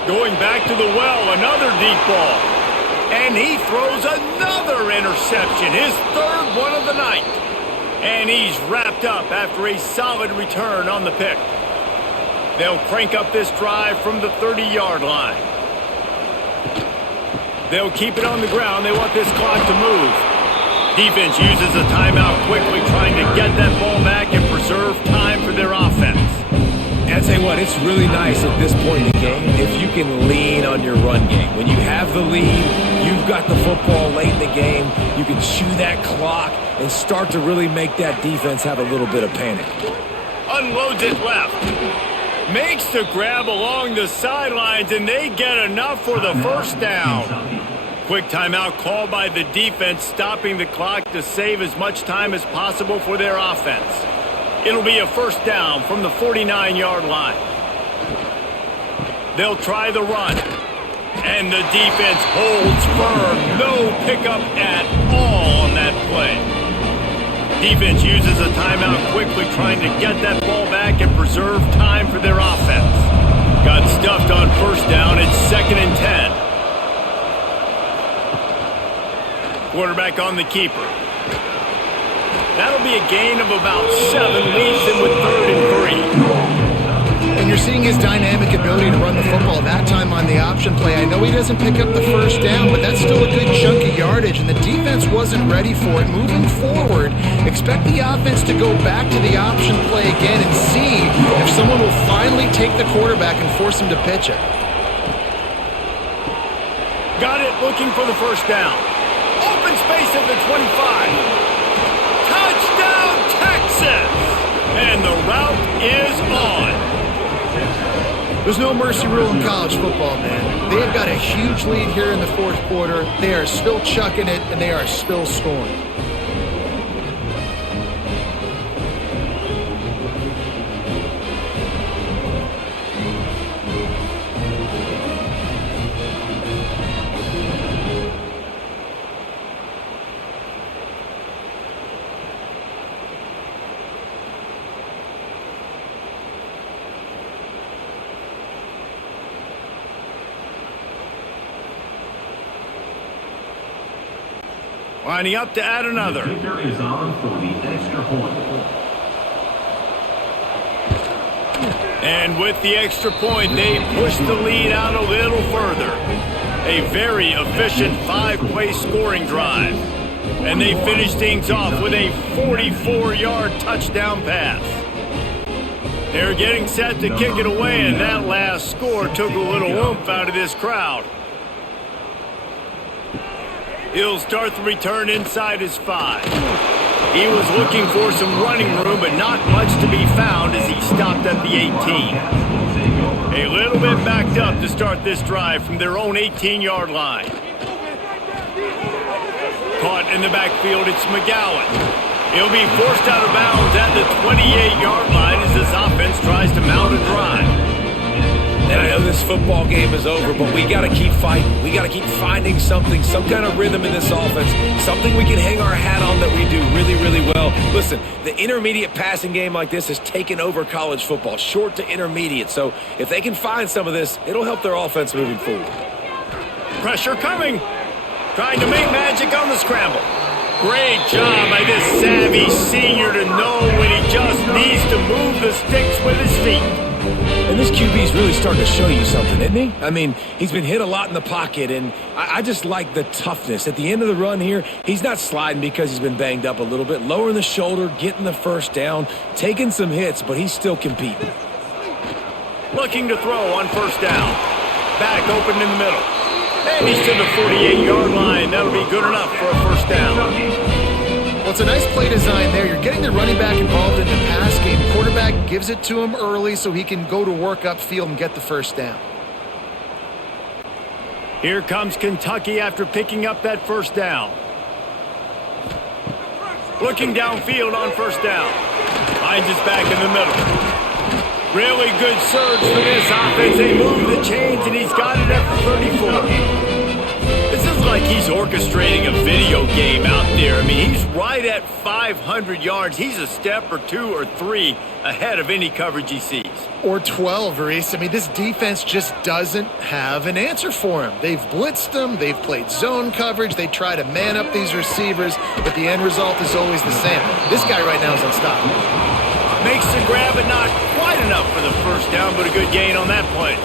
Going back to the well, another deep ball. And he throws another interception, his 3rd one of the night. And he's wrapped up after a solid return on the pick. They'll crank up this drive from the 30-yard line. They'll keep it on the ground. They want this clock to move. Defense uses a timeout quickly, trying to get that ball back and preserve time for their offense. And I tell you what, it's really nice at this point in the game if you can lean on your run game. When you have the lead, you've got the football late in the game, you can chew that clock and start to really make that defense have a little bit of panic. Unloads it left. Makes the grab along the sidelines, and they get enough for the first down. Quick timeout called by the defense, stopping the clock to save as much time as possible for their offense. It'll be a first down from the 49-yard line. They'll try the run. And the defense holds firm. No pickup at all on that play. Defense uses a timeout quickly, trying to get that ball back and preserve time for their offense. Got stuffed on first down. It's 2nd and 10. Quarterback on the keeper. That'll be a gain of about 7, leaves him with 3rd and 3. And you're seeing his dynamic ability to run the football, that time on the option play. I know he doesn't pick up the first down, but that's still a good chunk of yardage, and the defense wasn't ready for it. Moving forward, expect the offense to go back to the option play again and see if someone will finally take the quarterback and force him to pitch it. Got it, looking for the first down. Open space at the 25. Touchdown, Texas! And the route is on. There's no mercy rule in college football, man. They've got a huge lead here in the fourth quarter. They are still chucking it, and they are still scoring. Lining up to add another. The kicker is on for the extra point. And with the extra point, they push the lead out a little further. A very efficient 5-play scoring drive. And they finish things off with a 44-yard touchdown pass. They're getting set to kick it away, and that last score took a little oomph out of this crowd. He'll start the return inside his 5. He was looking for some running room, but not much to be found as he stopped at the 18. A little bit backed up to start this drive from their own 18-yard line. Caught in the backfield, it's McGowan. He'll be forced out of bounds at the 28-yard line as this offense tries to mount a drive. And I know this football game is over, but we got to keep fighting. We got to keep finding something, some kind of rhythm in this offense, something we can hang our hat on that we do really, really well. Listen, the intermediate passing game like this has taken over college football, short to intermediate. So if they can find some of this, it'll help their offense moving forward. Pressure coming. Trying to make magic on the scramble. Great job by this savvy senior to know when he just needs to move the sticks with his feet. And this QB's really starting to show you something, isn't he? I mean, he's been hit a lot in the pocket, and I just like the toughness. At the end of the run here, he's not sliding because he's been banged up a little bit. Lowering the shoulder, getting the first down, taking some hits, but he's still competing. Looking to throw on first down. Back open in the middle. And he's to the 48-yard line. That'll be good enough for a first down. Well, it's a nice play design there. You're getting the running back involved in the pass game. Quarterback gives it to him early so he can go to work upfield and get the first down. Here comes Kentucky after picking up that first down. Looking downfield on first down. Finds his back in the middle. Really good surge for this offense. They move the chains, and he's got it at the 34. This is like he's orchestrating a video game out there. I mean, he's right at 500 yards. He's a step or two or three ahead of any coverage he sees. Or 12, Reese. I mean, this defense just doesn't have an answer for him. They've blitzed him. They've played zone coverage. They try to man up these receivers, but the end result is always the same. This guy right now is unstoppable. Makes the grab, but not quite enough for the first down, but a good gain on that play.